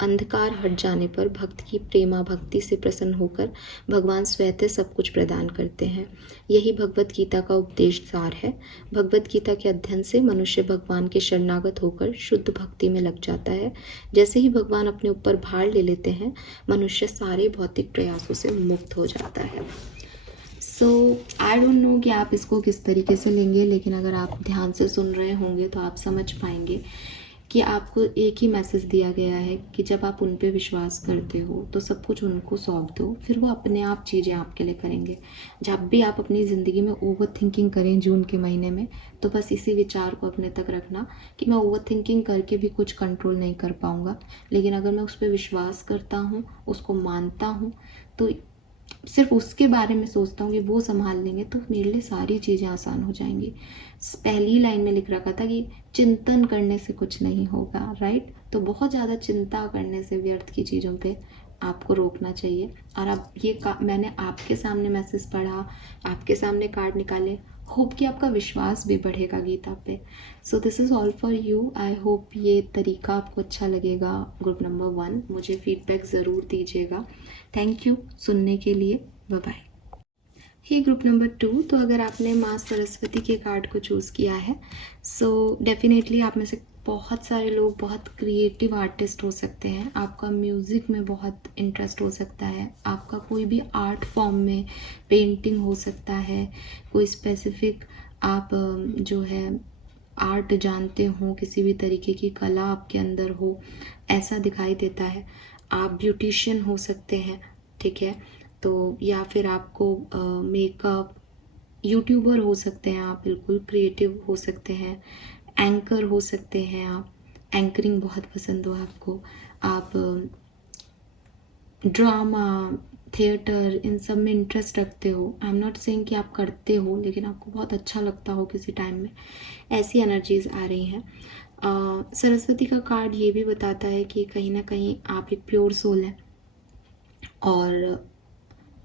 अंधकार हट जाने पर भक्त की प्रेमा भक्ति से प्रसन्न होकर भगवान स्वतः सब कुछ प्रदान करते हैं। यही भगवत गीता का उपदेश सार है। भगवत गीता के अध्ययन से मनुष्य भगवान के शरणागत होकर शुद्ध भक्ति में लग जाता है। जैसे ही भगवान अपने ऊपर भार ले लेते हैं, मनुष्य सारे भौतिक प्रयासों से मुक्त हो जाता है। सो आई डोंट नो कि आप इसको किस तरीके से लेंगे, लेकिन अगर आप ध्यान से सुन रहे होंगे तो आप समझ पाएंगे कि आपको एक ही मैसेज दिया गया है कि जब आप उन पे विश्वास करते हो तो सब कुछ उनको सौंप दो, फिर वो अपने आप चीज़ें आपके लिए करेंगे। जब भी आप अपनी ज़िंदगी में ओवर थिंकिंग करें जून के महीने में, तो बस इसी विचार को अपने तक रखना कि मैं ओवर थिंकिंग करके भी कुछ कंट्रोल नहीं कर पाऊँगा, लेकिन अगर मैं उस पर विश्वास करता हूँ, उसको मानता हूँ, तो सिर्फ उसके बारे में सोचता हूँ कि वो संभाल लेंगे, तो मेरे लिए सारी चीज़ें आसान हो जाएंगी। पहली लाइन में लिख रखा था कि चिंतन करने से कुछ नहीं होगा, राइट? तो बहुत ज़्यादा चिंता करने से व्यर्थ की चीज़ों पे आपको रोकना चाहिए। और अब ये मैंने आपके सामने मैसेज पढ़ा, आपके सामने कार्ड निकाले, होप कि आपका विश्वास भी बढ़ेगा गीता पे। So this is all for you. I hope ये तरीका आपको अच्छा लगेगा। ग्रुप नंबर 1 मुझे फीडबैक ज़रूर दीजिएगा। थैंक यू सुनने के लिए। Bye bye. Hey group number 2, तो अगर आपने माँ सरस्वती के कार्ड को चूज़ किया है, सो डेफिनेटली आप में से बहुत सारे लोग बहुत क्रिएटिव आर्टिस्ट हो सकते हैं। आपका म्यूज़िक में बहुत इंटरेस्ट हो सकता है, आपका कोई भी आर्ट फॉर्म में पेंटिंग हो सकता है, कोई स्पेसिफिक आप जो है आर्ट जानते हो, किसी भी तरीके की कला आपके अंदर हो, ऐसा दिखाई देता है। आप ब्यूटिशियन हो सकते हैं, ठीक है? तो या फिर आपको मेकअप, यूट्यूबर हो सकते हैं आप, बिल्कुल क्रिएटिव हो सकते हैं, एंकर हो सकते हैं आप, एंकरिंग बहुत पसंद हो आपको, आप ड्रामा, थिएटर, इन सब में इंटरेस्ट रखते हो। आई एम नॉट सेइंग कि आप करते हो, लेकिन आपको बहुत अच्छा लगता हो किसी टाइम में, ऐसी एनर्जीज आ रही हैं। सरस्वती का कार्ड ये भी बताता है कि कहीं ना कहीं आप एक प्योर सोल हैं और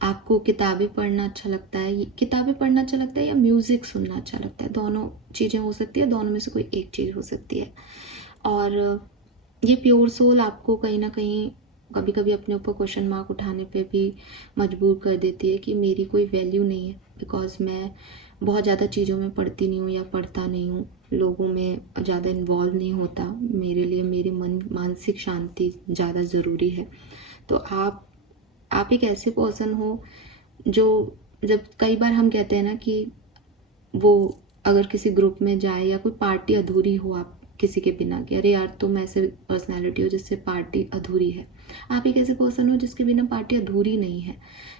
आपको किताबें पढ़ना अच्छा लगता है। किताबें पढ़ना अच्छा लगता है या म्यूज़िक सुनना अच्छा लगता है, दोनों चीज़ें हो सकती है, दोनों में से कोई एक चीज़ हो सकती है। और ये प्योर सोल आपको कहीं ना कहीं कभी कभी अपने ऊपर क्वेश्चन मार्क उठाने पे भी मजबूर कर देती है कि मेरी कोई वैल्यू नहीं है, बिकॉज मैं बहुत ज़्यादा चीज़ों में पढ़ती नहीं हूँ या पढ़ता नहीं हूँ, लोगों में ज़्यादा इन्वॉल्व नहीं होता। मेरे लिए मेरी मानसिक शांति ज़्यादा ज़रूरी है। तो आप एक ऐसे पर्सन हो जो, जब कई बार हम कहते हैं ना कि वो अगर किसी ग्रुप में जाए या कोई पार्टी अधूरी हो आप किसी के बिना, कि अरे यार तुम ऐसे पर्सनालिटी हो जिससे पार्टी अधूरी है। आप एक ऐसे पर्सन हो जिसके बिना पार्टी अधूरी नहीं है,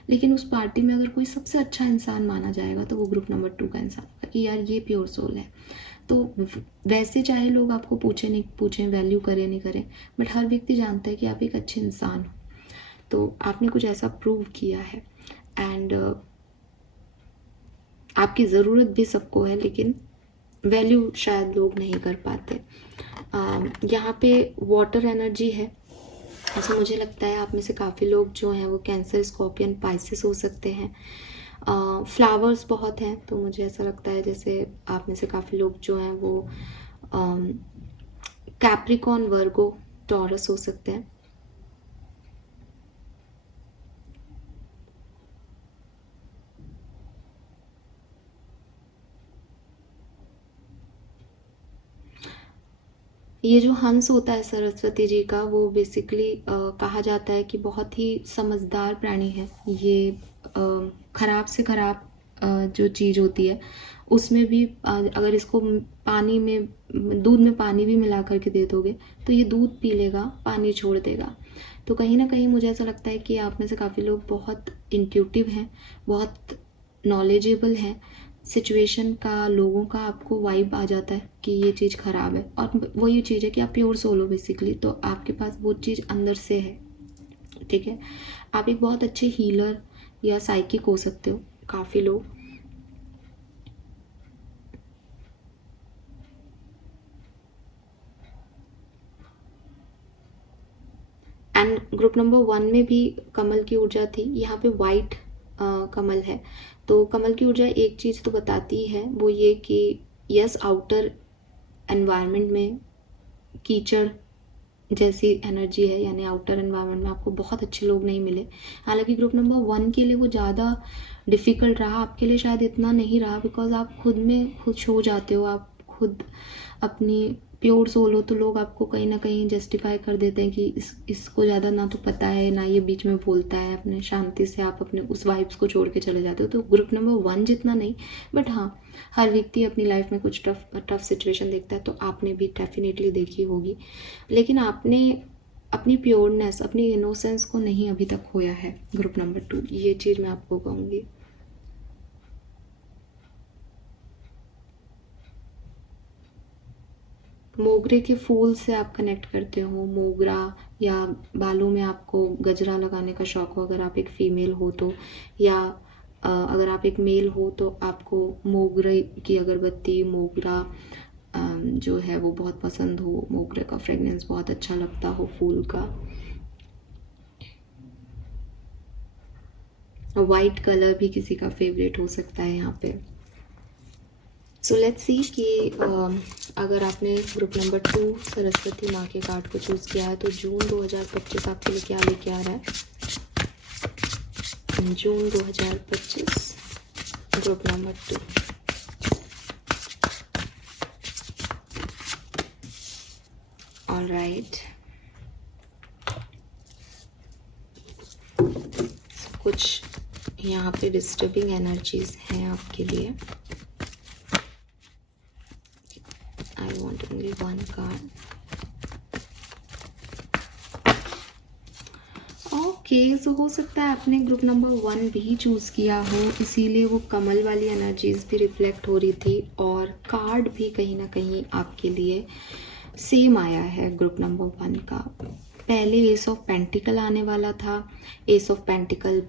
लेकिन उस पार्टी में अगर कोई सबसे अच्छा इंसान माना जाएगा तो वो ग्रुप नंबर 2 का इंसान होगा कि यार ये प्योर सोल है। तो वैसे चाहे लोग आपको पूछे नहीं पूछें, वैल्यू करें नहीं करें, बट हर व्यक्ति जानता है कि आप एक अच्छे इंसान हो। तो आपने कुछ ऐसा प्रूव किया है एंड आपकी ज़रूरत भी सबको है, लेकिन वैल्यू शायद लोग नहीं कर पाते। यहाँ पे वाटर एनर्जी है। ऐसा मुझे लगता है आप में से काफ़ी लोग जो हैं वो कैंसर, स्कॉर्पियन, पाइसेस हो सकते हैं। फ्लावर्स बहुत हैं, तो मुझे ऐसा लगता है जैसे आप में से काफ़ी लोग जो हैं वो कैप्रिकॉन, वर्गो, टॉरस हो सकते हैं। ये जो हंस होता है सरस्वती जी का, वो बेसिकली कहा जाता है कि बहुत ही समझदार प्राणी है ये। खराब से खराब जो चीज़ होती है उसमें भी अगर इसको पानी में, दूध में पानी भी मिला करके दे दोगे तो ये दूध पी लेगा, पानी छोड़ देगा। तो कहीं ना कहीं मुझे ऐसा लगता है कि आप में से काफ़ी लोग बहुत इंट्यूटिव हैं, बहुत नॉलेजेबल हैं। सिचुएशन का, लोगों का आपको वाइब आ जाता है कि ये चीज़ ख़राब है, और वो ये चीज़ है कि आप प्योर सोल हो बेसिकली, तो आपके पास वो चीज़ अंदर से है। ठीक है, आप एक बहुत अच्छे हीलर या साइकिक हो सकते हो, काफ़ी लोग। एंड ग्रुप नंबर 1 में भी कमल की ऊर्जा थी। यहाँ पे वाइट कमल है, तो कमल की ऊर्जा एक चीज़ तो बताती है, वो ये कि यस, आउटर एनवायरनमेंट में कीचड़ जैसी एनर्जी है, यानी आउटर एनवायरनमेंट में आपको बहुत अच्छे लोग नहीं मिले। हालांकि ग्रुप नंबर 1 के लिए वो ज़्यादा डिफ़िकल्ट रहा, आपके लिए शायद इतना नहीं रहा, बिकॉज आप खुद में खुश हो जाते हो, आप खुद अपनी प्योर सोल हो, तो लोग आपको कहीं ना कहीं जस्टिफाई कर देते हैं कि इसको ज़्यादा ना तो पता है ना ये बीच में बोलता है, अपने शांति से आप अपने उस वाइब्स को छोड़ के चले जाते हो। तो ग्रुप नंबर 1 जितना नहीं, बट हाँ, हर व्यक्ति अपनी लाइफ में कुछ टफ सिचुएशन देखता है, तो आपने भी डेफिनेटली देखी होगी। लेकिन आपने अपनी प्योरनेस, अपनी इनोसेंस को नहीं अभी तक खोया है ग्रुप नंबर 2, ये चीज़ मैं आपको कहूँगी। मोगरे के फूल से आप कनेक्ट करते हो, मोगरा, या बालों में आपको गजरा लगाने का शौक हो अगर आप एक फीमेल हो तो, या अगर आप एक मेल हो तो आपको मोगरे की अगरबत्ती, मोगरा जो है वो बहुत पसंद हो, मोगरे का फ्रेगनेंस बहुत अच्छा लगता हो, फूल का। वाइट कलर भी किसी का फेवरेट हो सकता है यहाँ पे। सो लेट्स सी कि अगर आपने ग्रुप नंबर 2 सरस्वती माँ के कार्ड को चूज़ किया है तो जून 2025 आपके लिए क्या लेके आ रहा है। जून 2025 ग्रुप नंबर 2। ऑलराइट, कुछ यहाँ पे डिस्टर्बिंग एनर्जीज हैं आपके लिए। I want only one card. Okay, so हो सकता है आपने ग्रुप नंबर 1 भी चूज़ किया हो, इसीलिए वो कमल वाली एनर्जीज भी रिफ्लेक्ट हो रही थी, और कार्ड भी कहीं ना कहीं आपके लिए सेम आया है ग्रुप नंबर 1 का। पहले एस ऑफ पेंटिकल आने वाला था, S of pentacle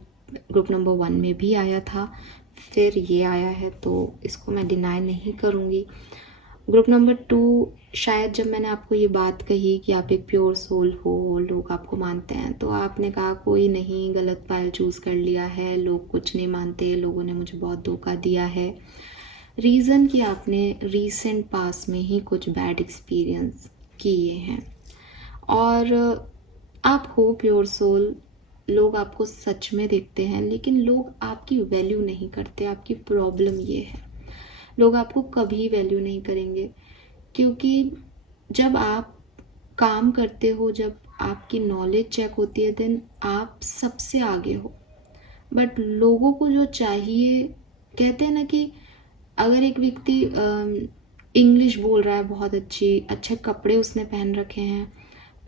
group number 1 में भी आया था, फिर ये आया है, तो इसको मैं डिनाई नहीं करूँगी। ग्रुप नंबर 2, शायद जब मैंने आपको ये बात कही कि आप एक प्योर सोल हो, लोग आपको मानते हैं, तो आपने कहा कोई नहीं, गलत फाइल चूज़ कर लिया है, लोग कुछ नहीं मानते, लोगों ने मुझे बहुत धोखा दिया है। रीज़न कि आपने रीसेंट पास में ही कुछ बैड एक्सपीरियंस किए हैं, और आप हो प्योर सोल, लोग आपको सच में देखते हैं, लेकिन लोग आपकी वैल्यू नहीं करते। आपकी प्रॉब्लम ये है, लोग आपको कभी वैल्यू नहीं करेंगे, क्योंकि जब आप काम करते हो, जब आपकी नॉलेज चेक होती है, देन आप सबसे आगे हो। बट लोगों को जो चाहिए, कहते हैं ना कि अगर एक व्यक्ति इंग्लिश बोल रहा है बहुत अच्छे कपड़े उसने पहन रखे हैं,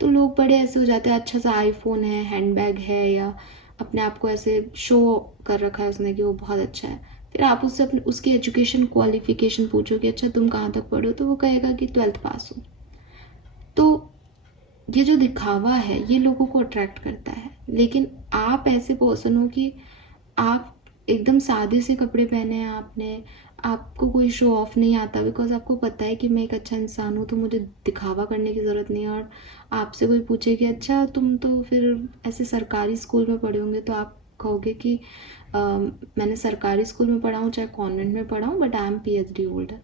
तो लोग बड़े ऐसे हो जाते हैं, अच्छा सा आईफोन है, हैंडबैग है, या अपने आप को ऐसे शो कर रखा है उसने कि वो बहुत अच्छा है। फिर आप उससे अपने उसकी एजुकेशन क्वालिफिकेशन पूछो कि अच्छा तुम कहाँ तक पढ़े हो, तो वो कहेगा कि 12th पास हो। तो ये जो दिखावा है ये लोगों को अट्रैक्ट करता है, लेकिन आप ऐसे पर्सन हो कि आप एकदम सादे से कपड़े पहने हैं आपने, आपको कोई शो ऑफ नहीं आता, बिकॉज आपको पता है कि मैं एक अच्छा इंसान हूँ तो मुझे दिखावा करने की ज़रूरत नहीं है। और आपसे कोई पूछे कि अच्छा तुम तो फिर ऐसे सरकारी स्कूल में पढ़े होंगे, तो आप कहोगे कि मैंने सरकारी स्कूल में पढ़ा हूँ चाहे कॉन्वेंट में पढ़ा हूँ, but I am PhD holder.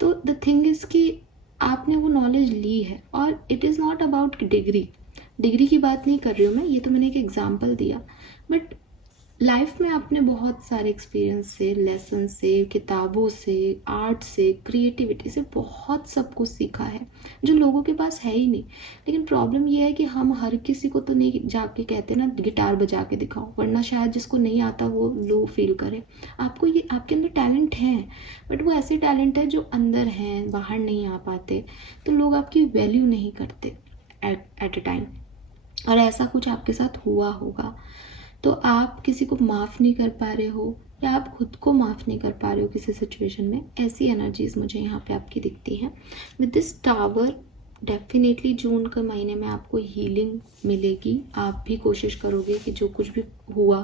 तो द थिंग इज़ कि आपने वो नॉलेज ली है, और it is not about degree की बात नहीं कर रही हूँ मैं, ये तो मैंने एक एग्जांपल दिया। बट लाइफ में आपने बहुत सारे एक्सपीरियंस से, लेसन से, किताबों से, आर्ट से, क्रिएटिविटी से बहुत सब कुछ सीखा है जो लोगों के पास है ही नहीं। लेकिन प्रॉब्लम ये है कि हम हर किसी को तो नहीं जाके कहते ना गिटार बजा के दिखाओ, वरना शायद जिसको नहीं आता वो लो फील करे। आपको ये, आपके अंदर टैलेंट है, बट वो ऐसे टैलेंट है जो अंदर हैं, बाहर नहीं आ पाते, तो लोग आपकी वैल्यू नहीं करते एट अ टाइम। और ऐसा कुछ आपके साथ हुआ होगा, तो आप किसी को माफ़ नहीं कर पा रहे हो, या आप खुद को माफ़ नहीं कर पा रहे हो किसी सिचुएशन में, ऐसी एनर्जीज मुझे यहाँ पे आपकी दिखती हैं। विद दिस टावर डेफिनेटली जून के महीने में आपको हीलिंग मिलेगी। आप भी कोशिश करोगे कि जो कुछ भी हुआ,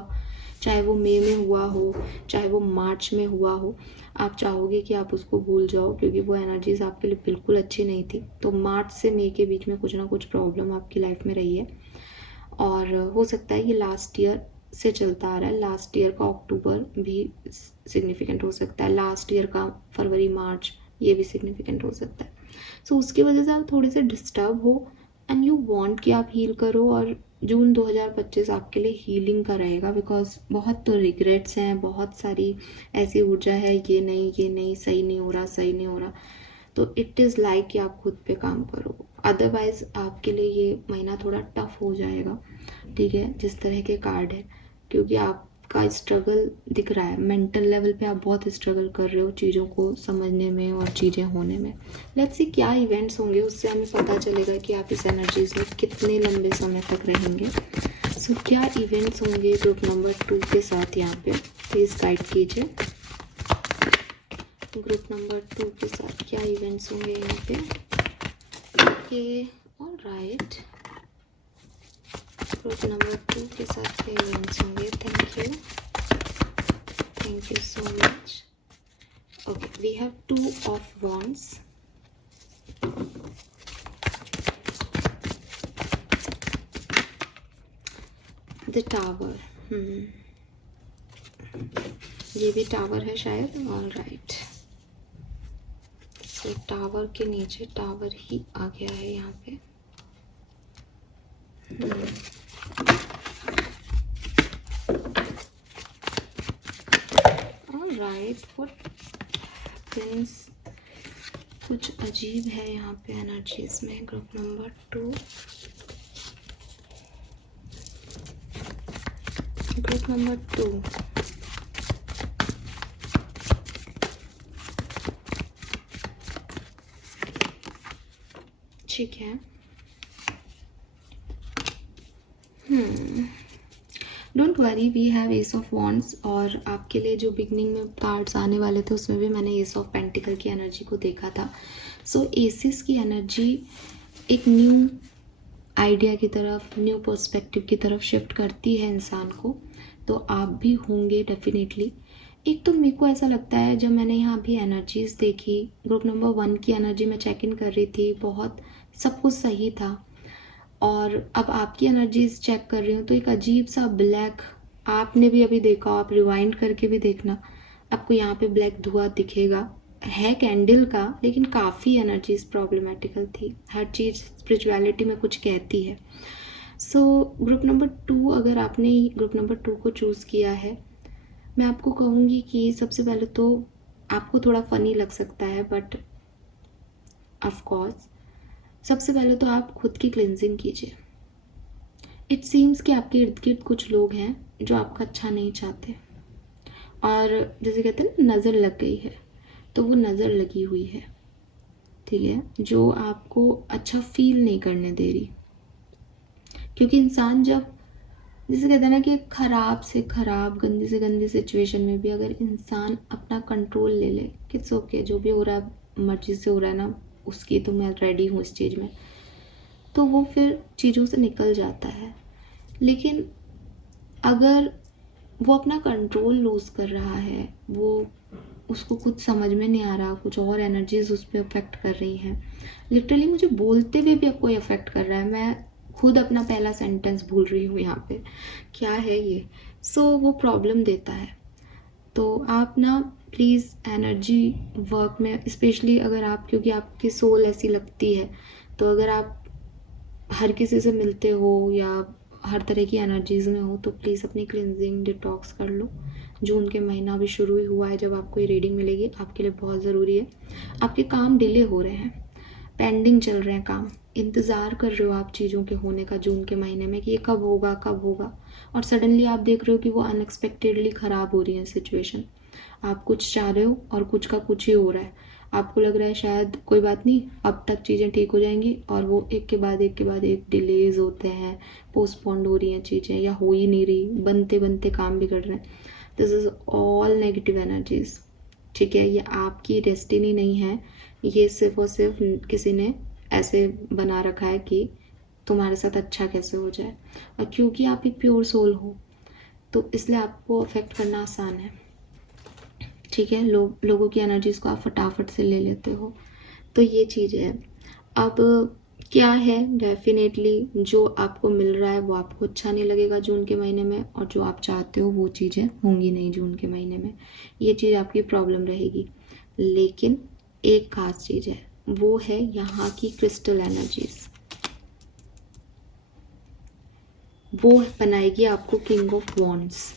चाहे वो मई में हुआ हो, चाहे वो मार्च में हुआ हो, आप चाहोगे कि आप उसको भूल जाओ, क्योंकि वो एनर्जीज आपके लिए बिल्कुल अच्छी नहीं थी। तो मार्च से मई के बीच में कुछ ना कुछ प्रॉब्लम आपकी लाइफ में रही है, और हो सकता है ये लास्ट ईयर से चलता आ रहा है। लास्ट ईयर का अक्टूबर भी सिग्निफिकेंट हो सकता है, लास्ट ईयर का फरवरी मार्च ये भी सिग्निफिकेंट हो सकता है। सो उसकी वजह से आप थोड़े से डिस्टर्ब हो, एंड यू वांट कि आप हील करो। और जून 2025 आपके लिए हीलिंग का रहेगा, बिकॉज बहुत तो रिग्रेट्स हैं, बहुत सारी ऐसी ऊर्जा है, ये नहीं सही नहीं हो रहा, सही नहीं हो रहा। तो इट इज़ लाइक कि आप खुद पे काम करो, अदरवाइज आपके लिए ये महीना थोड़ा टफ हो जाएगा। ठीक है, जिस तरह के कार्ड है, क्योंकि आपका स्ट्रगल दिख रहा है, मेंटल लेवल पे आप बहुत स्ट्रगल कर रहे हो चीज़ों को समझने में और चीज़ें होने में। लेट्स सी क्या इवेंट्स होंगे, उससे हमें पता चलेगा कि आप इस एनर्जीज में कितने लंबे समय तक रहेंगे। सो क्या इवेंट्स होंगे ग्रुप नंबर 2 के साथ, यहाँ पे प्लीज़ गाइड कीजिए। ग्रुप नंबर 2 के साथ क्या इवेंट्स होंगे यहाँ पे? ओके, ऑलराइट, ग्रुप नंबर 2 के साथ क्या इवेंट्स होंगे? Thank you so much. Okay, we have 2 of wands, the tower, ये भी टावर है शायद। ऑलराइट, सो टावर के नीचे टावर ही आ गया है यहाँ पे। ऑलराइट, व्हाट हैपेंस, कुछ अजीब है यहाँ पे एनर्जीज में। ग्रुप नंबर 2, ग्रुप नंबर 2, ठीक है। Don't worry, we have ace of wands, और आपके लिए जो बिगनिंग में कार्ड्स आने वाले थे उसमें भी मैंने एस ऑफ पेंटिकल की एनर्जी को देखा था। सो एसिस की एनर्जी एक न्यू आइडिया की तरफ, न्यू पर्सपेक्टिव की तरफ शिफ्ट करती है इंसान को, तो आप भी होंगे डेफिनेटली। एक तो मेरे को ऐसा लगता है, जब मैंने यहाँ भी एनर्जीज देखी, ग्रुप नंबर 1 की एनर्जी में चेक इन कर रही थी, बहुत सब कुछ सही था, और अब आपकी एनर्जीज चेक कर रही हूँ तो एक अजीब सा ब्लैक, आपने भी अभी देखा, आप रिवाइंड करके भी देखना, आपको यहाँ पे ब्लैक धुआं दिखेगा, है कैंडल का, लेकिन काफ़ी एनर्जीज प्रॉब्लमेटिकल थी। हर चीज़ स्पिरिचुअलिटी में कुछ कहती है। सो ग्रुप नंबर 2, अगर आपने ग्रुप नंबर 2 को चूज़ किया है, मैं आपको कहूँगी कि सबसे पहले तो आपको थोड़ा फ़नी लग सकता है, बट ऑफ कोर्स सबसे पहले तो आप खुद की क्लिनजिंग कीजिए। इट सीम्स कि आपके इर्द गिर्द कुछ लोग हैं जो आपका अच्छा नहीं चाहते, और जैसे कहते हैं ना, नज़र लग गई है, तो वो नज़र लगी हुई है, ठीक है, जो आपको अच्छा फील नहीं करने दे रही। क्योंकि इंसान जब, जैसे कहते हैं ना कि खराब से खराब, गंदी से गंदी सिचुएशन में भी अगर इंसान अपना कंट्रोल ले ले कि इट्स ओके, जो भी हो रहा है मर्जी से हो रहा है ना, उसकी तो मैं रेडी हूँ इस चीज़ में, तो वो फिर चीज़ों से निकल जाता है। लेकिन अगर वो अपना कंट्रोल लूज़ कर रहा है, वो उसको कुछ समझ में नहीं आ रहा, कुछ और एनर्जीज उस पर अफेक्ट कर रही हैं। लिटरली मुझे बोलते हुए भी अब कोई अफेक्ट कर रहा है, मैं खुद अपना पहला सेंटेंस भूल रही हूँ यहाँ पे, क्या है ये। वो प्रॉब्लम देता है। तो आप ना प्लीज़ एनर्जी वर्क में स्पेशली अगर आप, क्योंकि आपकी सोल ऐसी लगती है, तो अगर आप हर किसी से मिलते हो या हर तरह की एनर्जीज में हो, तो प्लीज़ अपनी क्लिनजिंग डिटॉक्स कर लो। जून के महीना अभी शुरू ही हुआ है, जब आपको ये रीडिंग मिलेगी आपके लिए बहुत ज़रूरी है। आपके काम डिले हो रहे हैं, पेंडिंग चल रहे हैं काम, इंतज़ार कर रहे हो आप चीज़ों के होने का जून के महीने में कि ये कब होगा कब होगा, और सडनली आप देख रहे हो कि वो अनएक्सपेक्टेडली ख़राब हो रही है सिचुएशन। आप कुछ चाह रहे हो और कुछ का कुछ ही हो रहा है। आपको लग रहा है शायद कोई बात नहीं, अब तक चीज़ें ठीक हो जाएंगी, और वो एक के बाद एक के बाद एक डिलेज होते हैं, पोस्टपोन्ड हो रही हैं चीज़ें, या हो ही नहीं रही, बनते बनते काम बिगड़ रहे हैं। This is all negative energies. ठीक है, ये आपकी डेस्टिनी नहीं है, ये सिर्फ और सिर्फ किसी ने ऐसे बना रखा है कि तुम्हारे साथ अच्छा कैसे हो जाए। और क्योंकि आप एक प्योर सोल हो, तो इसलिए आपको अफेक्ट करना आसान है। ठीक है, लोगों की एनर्जीज को आप फटाफट से ले लेते हो, तो ये चीज़ है। अब क्या है, डेफिनेटली जो आपको मिल रहा है वो आपको अच्छा नहीं लगेगा जून के महीने में, और जो आप चाहते हो वो चीज़ें होंगी नहीं जून के महीने में। ये चीज़ आपकी प्रॉब्लम रहेगी। लेकिन एक खास चीज़ है, वो है यहाँ की क्रिस्टल एनर्जीज। वो बनाएगी आपको किंग ऑफ वॉन्ड्स।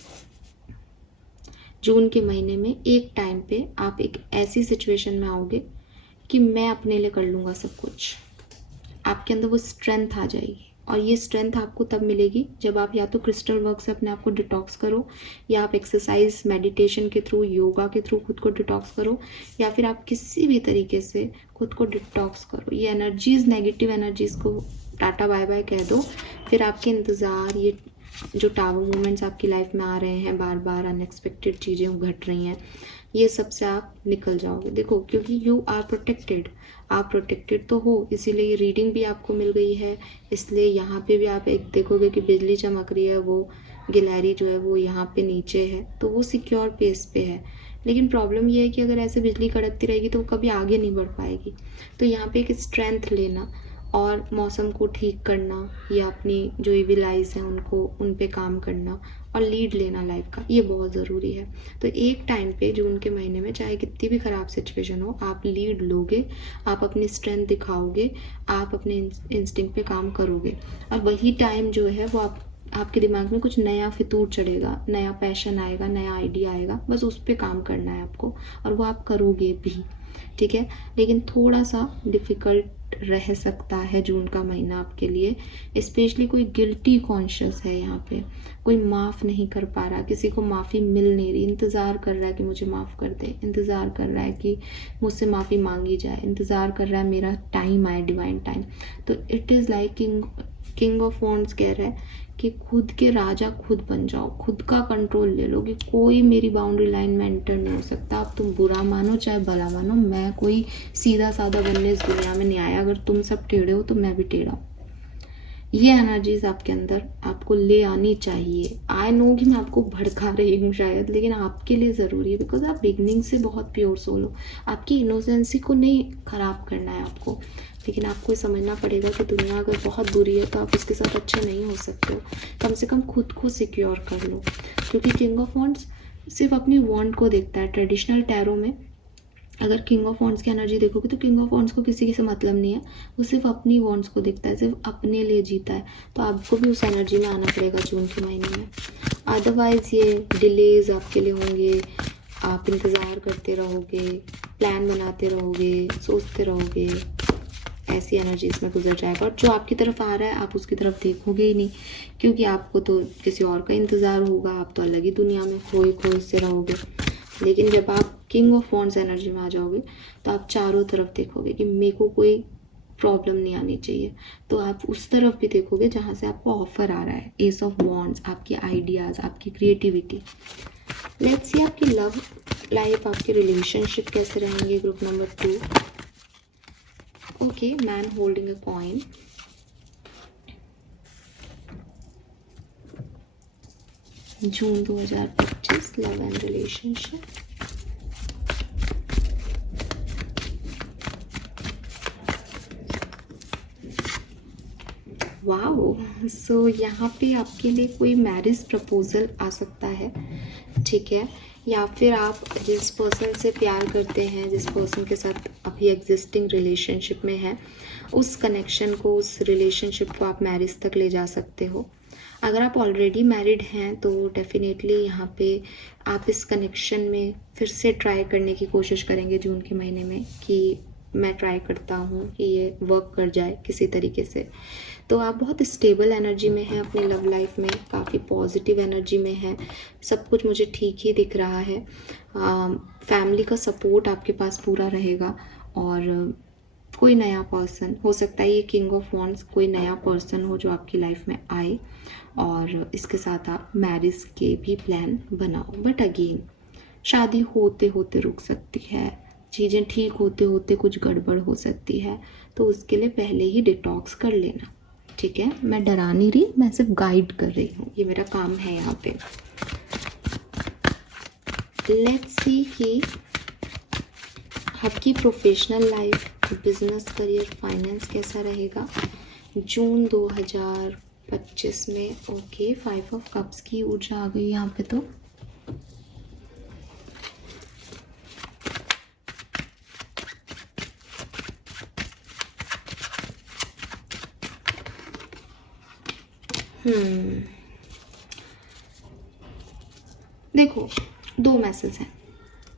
जून के महीने में एक टाइम पे आप एक ऐसी सिचुएशन में आओगे कि मैं अपने लिए कर लूँगा सब कुछ। आपके अंदर वो स्ट्रेंथ आ जाएगी, और ये स्ट्रेंथ आपको तब मिलेगी जब आप या तो क्रिस्टल वर्क से अपने आप को डिटॉक्स करो, या आप एक्सरसाइज मेडिटेशन के थ्रू, योगा के थ्रू खुद को डिटॉक्स करो, या फिर आप किसी भी तरीके से खुद को डिटॉक्स करो। ये एनर्जीज, नेगेटिव एनर्जीज को टाटा बाय बाय कह दो। फिर आपके इंतज़ार, ये जो टावर मूवमेंट्स आपकी लाइफ में आ रहे हैं, बार बार अनएक्सपेक्टेड चीज़ें घट रही हैं, ये सब से आप निकल जाओगे। देखो, क्योंकि यू आर प्रोटेक्टेड, आप प्रोटेक्टेड तो हो, इसीलिए ये रीडिंग भी आपको मिल गई है। इसलिए यहाँ पे भी आप एक देखोगे कि बिजली चमक रही है, वो गिलहरी जो है वो यहाँ पे नीचे है, तो वो सिक्योर प्लेस पे है। लेकिन प्रॉब्लम ये है कि अगर ऐसे बिजली कड़कती रहेगी तो वो कभी आगे नहीं बढ़ पाएगी। तो यहाँ पे एक स्ट्रेंथ लेना और मौसम को ठीक करना, या अपनी जो इविल आइज हैं उनको, उन पे काम करना और लीड लेना लाइफ का, ये बहुत ज़रूरी है। तो एक टाइम पे जून के महीने में चाहे कितनी भी ख़राब सिचुएशन हो, आप लीड लोगे, आप अपनी स्ट्रेंथ दिखाओगे, आप अपने इंस्टिंक्ट पे काम करोगे, और वही टाइम जो है वो आपके दिमाग में कुछ नया फितूर चढ़ेगा, नया पैशन आएगा, नया आइडिया आएगा, बस उस पर काम करना है आपको, और वो आप करोगे भी। ठीक है, लेकिन थोड़ा सा डिफ़िकल्ट रह सकता है जून का महीना आपके लिए। स्पेशली कोई गिल्टी कॉन्शियस है यहाँ पे, कोई माफ़ नहीं कर पा रहा, किसी को माफ़ी मिल नहीं रही, इंतज़ार कर रहा है कि मुझे माफ़ कर दे, इंतज़ार कर रहा है कि मुझसे माफ़ी मांगी जाए, इंतज़ार कर रहा है मेरा टाइम आए, डिवाइन टाइम। तो it is like king of wands कह रहा है कि खुद के राजा खुद बन जाओ, खुद का कंट्रोल ले लो कि कोई मेरी बाउंड्री लाइन में एंटर नहीं हो सकता। अब तुम बुरा मानो चाहे भला मानो, मैं कोई सीधा साधा बनने इस दुनिया में नहीं आया। अगर तुम सब टेढ़े हो तो मैं भी टेढ़ा हूँ। ये एनर्जीज आपके अंदर आपको ले आनी चाहिए। आई नो कि मैं आपको भड़का रही हूँ शायद, लेकिन आपके लिए ज़रूरी है, बिकॉज आप बिगनिंग से बहुत प्योर सोल हो। आपकी इनोसेंसी को नहीं ख़राब करना है आपको, लेकिन आपको समझना पड़ेगा कि दुनिया अगर बहुत बुरी है तो आप उसके साथ अच्छे नहीं हो सकते हो। कम से कम खुद को सिक्योर कर लो, क्योंकि किंग ऑफ वॉन्ड्स सिर्फ अपनी वॉन्ड को देखता है। ट्रेडिशनल टैरो में अगर किंग ऑफ वॉन्ड्स की एनर्जी देखोगे तो किंग ऑफ वॉन्ड्स को किसी से मतलब नहीं है, वो सिर्फ अपनी वॉन्ड्स को देखता है, सिर्फ अपने लिए जीता है। तो आपको भी उस एनर्जी में आना पड़ेगा जून के महीने में, अदरवाइज़ ये डिलेज आपके लिए होंगे, आप इंतज़ार करते रहोगे, प्लान बनाते रहोगे, सोचते रहोगे, ऐसी एनर्जीज में गुजर जाएगा। और जो आपकी तरफ आ रहा है आप उसकी तरफ देखोगे ही नहीं, क्योंकि आपको तो किसी और का इंतज़ार होगा, आप तो अलग ही दुनिया में खोए खोए से रहोगे। लेकिन जब आप किंग ऑफ वॉन्ड्स एनर्जी में आ जाओगे तो आप चारों तरफ देखोगे कि मेरे को कोई प्रॉब्लम नहीं आनी चाहिए, तो आप उस तरफ भी देखोगे जहाँ से आपको ऑफर आ रहा है। एस ऑफ वॉन्ड्स, आपके आइडियाज़, आपकी क्रिएटिविटी। लेट्स सी आपकी लव लाइफ, आपके रिलेशनशिप कैसे रहेंगे। Group number 2, okay, man holding a coin, June 2025 love and relationship. Wow, so यहाँ पे आपके लिए कोई मैरिज प्रपोजल आ सकता है, ठीक है, या फिर आप जिस पर्सन से प्यार करते हैं, जिस पर्सन के साथ अभी एग्जिस्टिंग रिलेशनशिप में है, उस कनेक्शन को, उस रिलेशनशिप को आप मैरिज तक ले जा सकते हो। अगर आप ऑलरेडी मैरिड हैं तो डेफिनेटली यहाँ पे आप इस कनेक्शन में फिर से ट्राई करने की कोशिश करेंगे जून के महीने में कि मैं ट्राई करता हूँ कि ये वर्क कर जाए किसी तरीके से। तो आप बहुत स्टेबल एनर्जी में हैं अपनी लव लाइफ में, काफ़ी पॉजिटिव एनर्जी में है, सब कुछ मुझे ठीक ही दिख रहा है। फैमिली का सपोर्ट आपके पास पूरा रहेगा और कोई नया पर्सन हो सकता है, ये किंग ऑफ वॉन्ड्स, कोई नया पर्सन हो जो आपकी लाइफ में आए और इसके साथ आप मैरिज के भी प्लान बनाओ। बट अगेन शादी होते होते रुक सकती है, चीज़ें ठीक होते होते कुछ गड़बड़ हो सकती है, तो उसके लिए पहले ही डिटॉक्स कर लेना, ठीक है। मैं डरा नहीं रही, मैं सिर्फ गाइड कर रही हूँ, ये मेरा काम है यहाँ पे। लेट्स सी कि आपकी professional life, business, career, finance कैसा रहेगा जून 2025 में। ओके, 5 ऑफ कप्स की ऊर्जा आ गई यहाँ पे। तो देखो, 2 मैसेज हैं।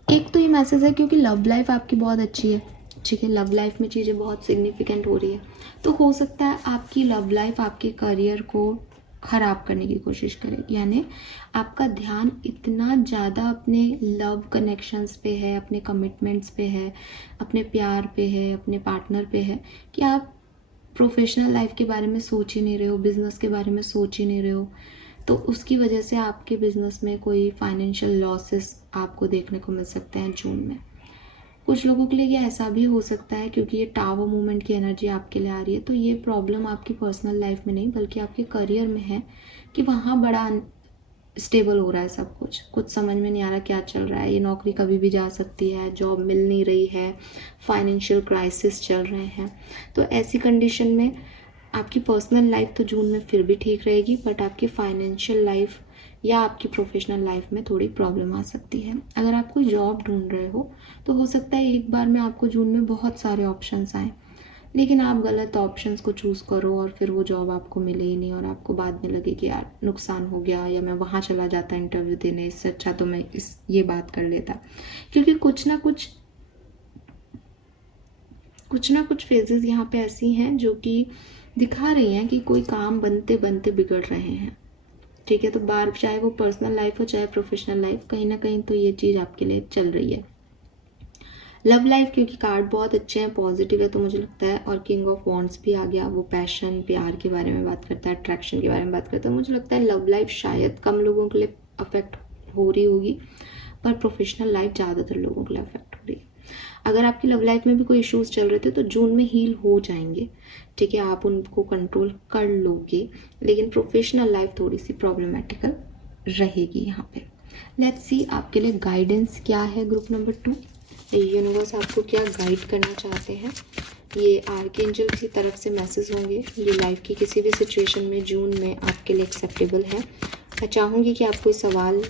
एक तो ये मैसेज है क्योंकि लव लाइफ आपकी बहुत अच्छी है, ठीक है, लव लाइफ में चीज़ें बहुत सिग्निफिकेंट हो रही है, तो हो सकता है आपकी लव लाइफ आपके करियर को ख़राब करने की कोशिश करे, यानी आपका ध्यान इतना ज़्यादा अपने लव कनेक्शंस पे है, अपने कमिटमेंट्स पे है, अपने प्यार पे है, अपने पार्टनर पे है कि आप प्रोफेशनल लाइफ के बारे में सोच ही नहीं रहे हो, बिजनेस के बारे में सोच ही नहीं रहे हो। तो उसकी वजह से आपके बिजनेस में कोई फाइनेंशियल लॉसेस आपको देखने को मिल सकते हैं जून में। कुछ लोगों के लिए ये ऐसा भी हो सकता है क्योंकि ये टावर मूवमेंट की एनर्जी आपके लिए आ रही है, तो ये प्रॉब्लम आपकी पर्सनल लाइफ में नहीं बल्कि आपके करियर में है कि वहाँ बड़ा स्टेबल हो रहा है सब कुछ समझ में नहीं आ रहा क्या चल रहा है, ये नौकरी कभी भी जा सकती है, जॉब मिल नहीं रही है, फाइनेंशियल क्राइसिस चल रहे हैं। तो ऐसी कंडीशन में आपकी पर्सनल लाइफ तो जून में फिर भी ठीक रहेगी, बट आपकी फाइनेंशियल लाइफ या आपकी प्रोफेशनल लाइफ में थोड़ी प्रॉब्लम आ सकती है। अगर आप कोई जॉब ढूंढ रहे हो तो हो सकता है एक बार में आपको जून में बहुत सारे ऑप्शंस आए, लेकिन आप गलत ऑप्शंस को चूज़ करो और फिर वो जॉब आपको मिले ही नहीं और आपको बाद में लगे कि यार नुकसान हो गया, या मैं वहाँ चला जाता इंटरव्यू देने, इससे अच्छा तो मैं ये बात कर लेता। क्योंकि कुछ ना कुछ फेजेस यहाँ पे ऐसी हैं जो कि दिखा रही हैं कि कोई काम बनते बनते बिगड़ रहे हैं, ठीक है। तो बार चाहे वो पर्सनल लाइफ हो चाहे प्रोफेशनल लाइफ, कहीं ना कहीं तो ये चीज़ आपके लिए चल रही है। लव लाइफ क्योंकि कार्ड बहुत अच्छे हैं, पॉजिटिव है, तो मुझे लगता है, और किंग ऑफ वॉन्ड्स भी आ गया, वो पैशन, प्यार के बारे में बात करता है, अट्रैक्शन के बारे में बात करता है। मुझे लगता है लव लाइफ शायद कम लोगों के लिए अफेक्ट हो रही होगी, पर प्रोफेशनल लाइफ ज़्यादातर लोगों के लिए अफेक्ट हो रही है। अगर आपकी लव लाइफ में भी कोई इश्यूज चल रहे थे तो जून में हील हो जाएंगे, ठीक है, आप उनको कंट्रोल कर लोगे, लेकिन प्रोफेशनल लाइफ थोड़ी सी प्रॉब्लमेटिकल रहेगी यहाँ पे। लेट्स सी आपके लिए गाइडेंस क्या है ग्रुप नंबर 2, यूनिवर्स आपको क्या गाइड करना चाहते हैं। ये आर्कएंजल की तरफ से मैसेज होंगे, ये लाइफ की किसी भी सिचुएशन में जून में आपके लिए एक्सेप्टेबल है। मैं चाहूँगी कि आप कोई सवाल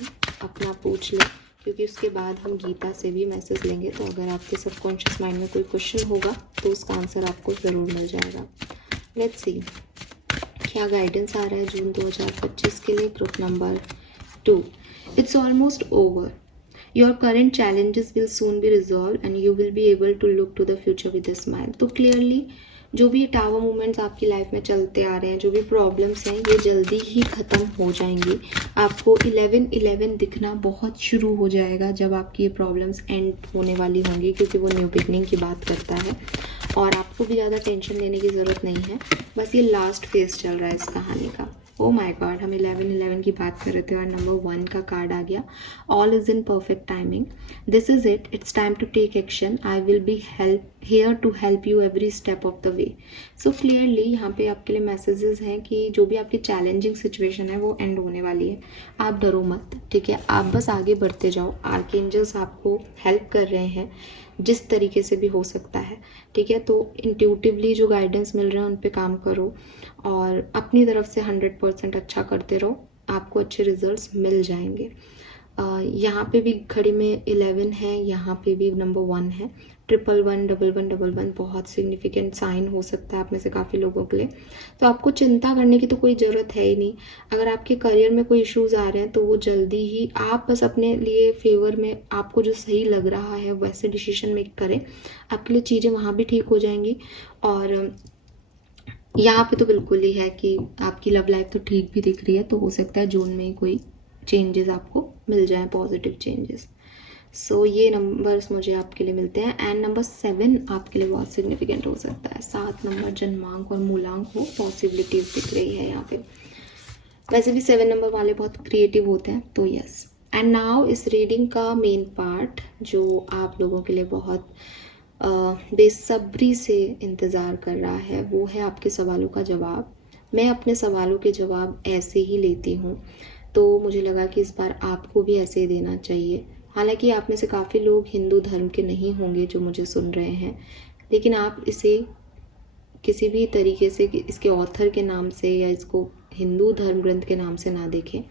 अपना पूछ लें, क्योंकि उसके बाद हम गीता से भी मैसेज लेंगे, तो अगर आपके सबकॉन्शियस माइंड में कोई क्वेश्चन होगा तो उसका आंसर आपको ज़रूर मिल जाएगा। लेट्स सी क्या गाइडेंस आ रहा है जून 2025 के लिए group number 2। It's almost over, your current challenges will soon be resolved and you will be able to look to the future with a smile। तो क्लियरली जो भी टावर मूवमेंट्स आपकी life में चलते आ रहे हैं, जो भी प्रॉब्लम्स हैं, ये जल्दी ही ख़त्म हो जाएंगी। आपको 11-11 दिखना बहुत शुरू हो जाएगा जब आपकी ये प्रॉब्लम्स एंड होने वाली होंगी, क्योंकि वो न्यू बिगनिंग की बात करता है और आपको भी ज़्यादा टेंशन लेने की ज़रूरत नहीं है। बस ये लास्ट फेज चल रहा है इस कहानी का। ओ माय गॉड, हम 11-11 की बात कर रहे थे और नंबर 1 का कार्ड आ गया। All is in perfect timing, this is it, it's time to take action, I will be help here to help you every step of the way. So clearly यहाँ पे आपके लिए मैसेजेस हैं कि जो भी आपकी चैलेंजिंग सिचुएशन है वो एंड होने वाली है. आप डरो मत, ठीक है. आप बस आगे बढ़ते जाओ. आर्कएंजल्स आपको हेल्प कर रहे हैं जिस तरीके से भी हो सकता है, ठीक है. तो इंट्यूटिवली जो गाइडेंस मिल रहे हैं उन पे काम करो और अपनी तरफ से 100% अच्छा करते रहो. आपको अच्छे रिजल्ट्स मिल जाएंगे. यहाँ पे भी घड़ी में 11 है, यहाँ पे भी नंबर 1 है. 111111 बहुत सिग्निफिकेंट साइन हो सकता है आप में से काफ़ी लोगों के लिए. तो आपको चिंता करने की तो कोई ज़रूरत है ही नहीं. अगर आपके करियर में कोई इश्यूज आ रहे हैं तो वो जल्दी ही आप बस अपने लिए फेवर में आपको जो सही लग रहा है वैसे डिसीजन मेक करें. आपके लिए चीज़ें वहाँ भी ठीक हो जाएंगी. और यहाँ पे तो बिल्कुल ही है कि आपकी लव लाइफ तो ठीक भी दिख रही है, तो हो सकता है जून में ही कोई चेंजेस आपको मिल जाए, पॉजिटिव चेंजेस. सो ये नंबर्स मुझे आपके लिए मिलते हैं. एंड नंबर 7 आपके लिए बहुत सिग्निफिकेंट हो सकता है. 7 नंबर जन्मांक और मूलांक हो, पॉसिबिलिटीज दिख रही है यहाँ पे. वैसे भी 7 नंबर वाले बहुत क्रिएटिव होते हैं, तो यस. एंड नाउ इस रीडिंग का मेन पार्ट जो आप लोगों के लिए बहुत बेसब्री से इंतज़ार कर रहा है वो है आपके सवालों का जवाब. मैं अपने सवालों के जवाब ऐसे ही लेती हूँ, तो मुझे लगा कि इस बार आपको भी ऐसे ही देना चाहिए. हालांकि आप में से काफ़ी लोग हिंदू धर्म के नहीं होंगे जो मुझे सुन रहे हैं, लेकिन आप इसे किसी भी तरीके से इसके ऑथर के नाम से या इसको हिंदू धर्म ग्रंथ के नाम से ना देखें.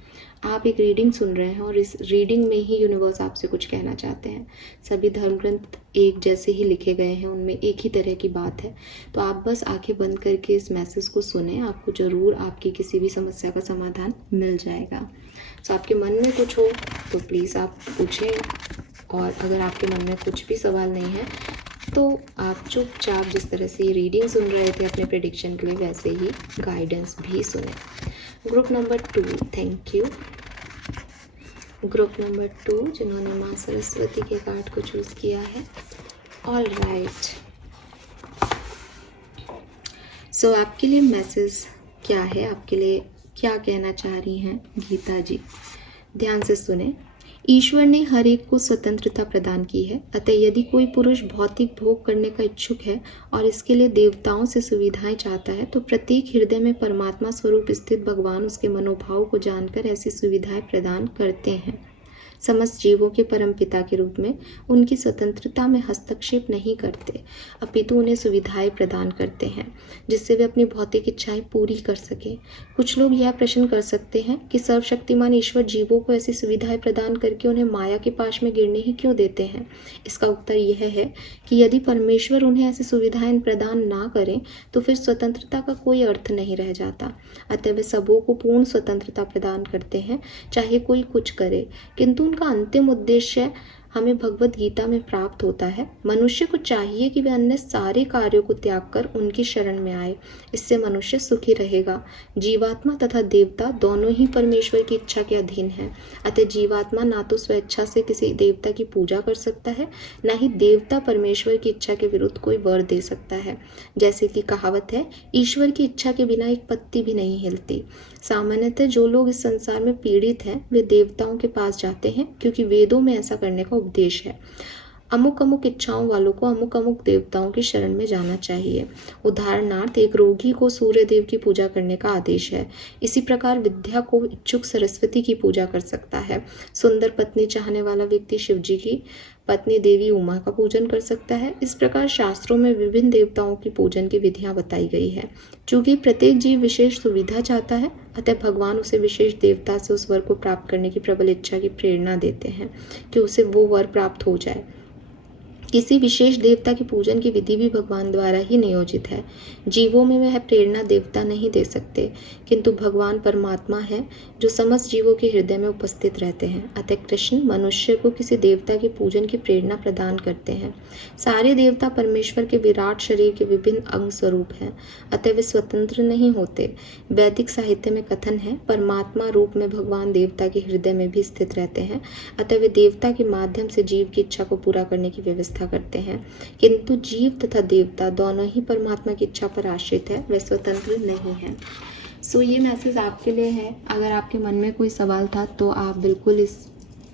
आप एक रीडिंग सुन रहे हैं और इस रीडिंग में ही यूनिवर्स आपसे कुछ कहना चाहते हैं. सभी धर्म ग्रंथ एक जैसे ही लिखे गए हैं, उनमें एक ही तरह की बात है. तो आप बस आंखें बंद करके इस मैसेज को सुने, आपको ज़रूर आपकी किसी भी समस्या का समाधान मिल जाएगा. तो आपके मन में कुछ हो तो प्लीज़ आप पूछें, और अगर आपके मन में कुछ भी सवाल नहीं है तो आप चुपचाप जिस तरह से ये रीडिंग सुन रहे थे अपने प्रेडिक्शन के लिए वैसे ही गाइडेंस भी सुने. Group number 2, thank you. Group number 2 जिन्होंने माँ सरस्वती के कार्ड को चूज़ किया है. All right. सो आपके लिए मैसेज क्या है, आपके लिए क्या कहना चाह रही हैं गीता जी. ध्यान से सुने. ईश्वर ने हर एक को स्वतंत्रता प्रदान की है, अतः यदि कोई पुरुष भौतिक भोग करने का इच्छुक है और इसके लिए देवताओं से सुविधाएं चाहता है तो प्रत्येक हृदय में परमात्मा स्वरूप स्थित भगवान उसके मनोभाव को जानकर ऐसी सुविधाएं प्रदान करते हैं. समस्त जीवों के परमपिता के रूप में उनकी स्वतंत्रता में हस्तक्षेप नहीं करते, अपितु उन्हें सुविधाएं प्रदान करते हैं जिससे वे अपनी भौतिक इच्छाएं पूरी कर सकें. कुछ लोग यह प्रश्न कर सकते हैं कि सर्वशक्तिमान ईश्वर जीवों को ऐसी सुविधाएं प्रदान करके उन्हें माया के पाश में गिरने ही क्यों देते हैं. इसका उत्तर यह है कि यदि परमेश्वर उन्हें ऐसी सुविधाएं प्रदान ना करें तो फिर स्वतंत्रता का कोई अर्थ नहीं रह जाता. अतः वे सबों को पूर्ण स्वतंत्रता प्रदान करते हैं, चाहे कोई कुछ करे, किंतु उनका अंतिम उद्देश्य हमें भगवत गीता में प्राप्त होता है. मनुष्य को चाहिए कि वे अन्य सारे कार्यों को त्याग कर उनकी शरण में आए. इससे मनुष्य सुखी रहेगा. जीवात्मा तथा देवता दोनों ही परमेश्वर की इच्छा के अधीन हैं. अतः जीवात्मा ना तो स्वेच्छा से किसी देवता की पूजा कर सकता है, ना ही देवता परमेश्वर की इच्छा के विरुद्ध कोई वर दे सकता है. जैसे कि कहावत है, ईश्वर की इच्छा के बिना एक पत्ती भी नहीं हिलती. सामान्यतः जो लोग इस संसार में पीड़ित हैं वे देवताओं के पास जाते हैं, क्योंकि वेदों में ऐसा करने का उपदेश है. अमुक अमुक इच्छाओं वालों को अमुक अमुक देवताओं की शरण में जाना चाहिए. उदाहरणार्थ, एक रोगी को सूर्य देव की पूजा करने का आदेश है. इसी प्रकार विद्या को इच्छुक सरस्वती की पूजा कर सकता है. सुंदर पत्नी चाहने वाला व्यक्ति शिवजी की पत्नी देवी उमा का पूजन कर सकता है. इस प्रकार शास्त्रों में विभिन्न देवताओं की पूजन की विधियां बताई गई है. चूंकि प्रत्येक जीव विशेष सुविधा चाहता है, अतः भगवान उसे विशेष देवता से उस वर को प्राप्त करने की प्रबल इच्छा की प्रेरणा देते हैं कि उसे वो वर प्राप्त हो जाए. किसी विशेष देवता के पूजन की विधि भी भगवान द्वारा ही नियोजित है. जीवों में वह प्रेरणा देवता नहीं दे सकते, किंतु भगवान परमात्मा है जो समस्त जीवों के हृदय में उपस्थित रहते हैं. अतः कृष्ण मनुष्य को किसी देवता के पूजन की प्रेरणा प्रदान करते हैं. सारे देवता परमेश्वर के विराट शरीर के विभिन्न अंग स्वरूप हैं, अतः वे स्वतंत्र नहीं होते. वैदिक साहित्य में कथन है, परमात्मा रूप में भगवान देवता के हृदय में भी स्थित रहते हैं, अतः वे देवता के माध्यम से जीव की इच्छा को पूरा करने की व्यवस्था करते हैं. किंतु जीव तथा देवता दोनों ही परमात्मा की इच्छा पर आश्रित है, वे स्वतंत्र नहीं है. सो ये मैसेज आपके लिए है. अगर आपके मन में कोई सवाल था तो आप बिल्कुल इस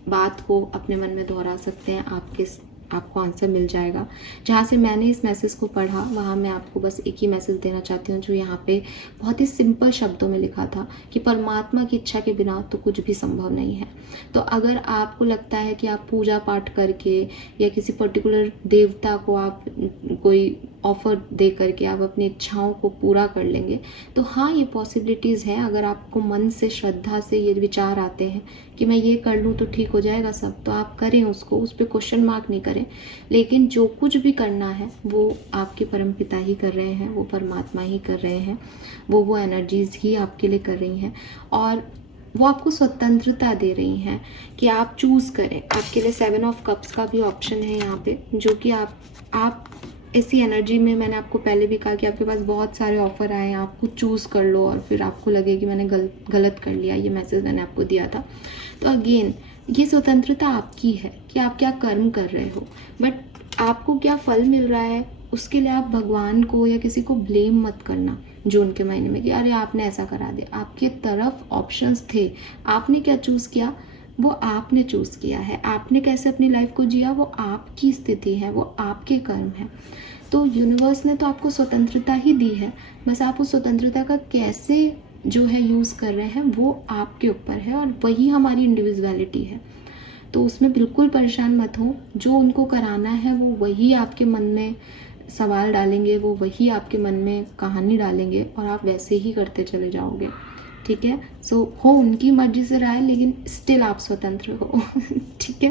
बात को अपने मन में दोहरा सकते हैं. आपके आपको आंसर मिल जाएगा। जहाँ से मैंने इस मैसेज को पढ़ा वहाँ मैं आपको बस एक ही मैसेज देना चाहती हूँ, जो यहाँ पे बहुत ही सिंपल शब्दों में लिखा था कि परमात्मा की इच्छा के बिना तो कुछ भी संभव नहीं है। तो अगर आपको लगता है कि आप पूजा पाठ करके या किसी पर्टिकुलर देवता को आप कोई ऑफर दे करके आप अपनी इच्छाओं को पूरा कर लेंगे, तो हाँ, ये पॉसिबिलिटीज़ हैं। अगर आपको मन से श्रद्धा से ये विचार आते हैं कि मैं ये कर लूँ तो ठीक हो जाएगा सब, तो आप करें उसको, उस पर क्वेश्चन मार्क नहीं करें। लेकिन जो कुछ भी करना है वो आपके परमपिता ही कर रहे हैं, वो परमात्मा ही कर रहे हैं, वो एनर्जीज ही आपके लिए कर रही हैं, और वो आपको स्वतंत्रता दे रही हैं कि आप चूज़ करें। आपके लिए 7 ऑफ कप्स का भी ऑप्शन है यहाँ पे, जो कि आप ऐसी एनर्जी में, मैंने आपको पहले भी कहा कि आपके पास बहुत सारे ऑफर आए हैं, आप कुछ चूज़ कर लो और फिर आपको लगे कि मैंने गलत कर लिया, ये मैसेज मैंने आपको दिया था। तो अगेन ये स्वतंत्रता आपकी है कि आप क्या कर्म कर रहे हो, बट आपको क्या फल मिल रहा है उसके लिए आप भगवान को या किसी को ब्लेम मत करना जून के महीने में कि अरे आपने ऐसा करा दिया। आपके तरफ ऑप्शंस थे, आपने क्या चूज़ किया वो आपने चूज़ किया है। आपने कैसे अपनी लाइफ को जिया वो आपकी स्थिति है, वो आपके कर्म है। तो यूनिवर्स ने तो आपको स्वतंत्रता ही दी है, बस आप उस स्वतंत्रता का कैसे जो है यूज़ कर रहे हैं वो आपके ऊपर है, और वही हमारी इंडिविजुअलिटी है। तो उसमें बिल्कुल परेशान मत हो। जो उनको कराना है वो वही आपके मन में सवाल डालेंगे, वो वही आपके मन में कहानी डालेंगे, और आप वैसे ही करते चले जाओगे। ठीक है, सो हो उनकी मर्जी से रहा है, लेकिन स्टिल आप स्वतंत्र हो। ठीक है,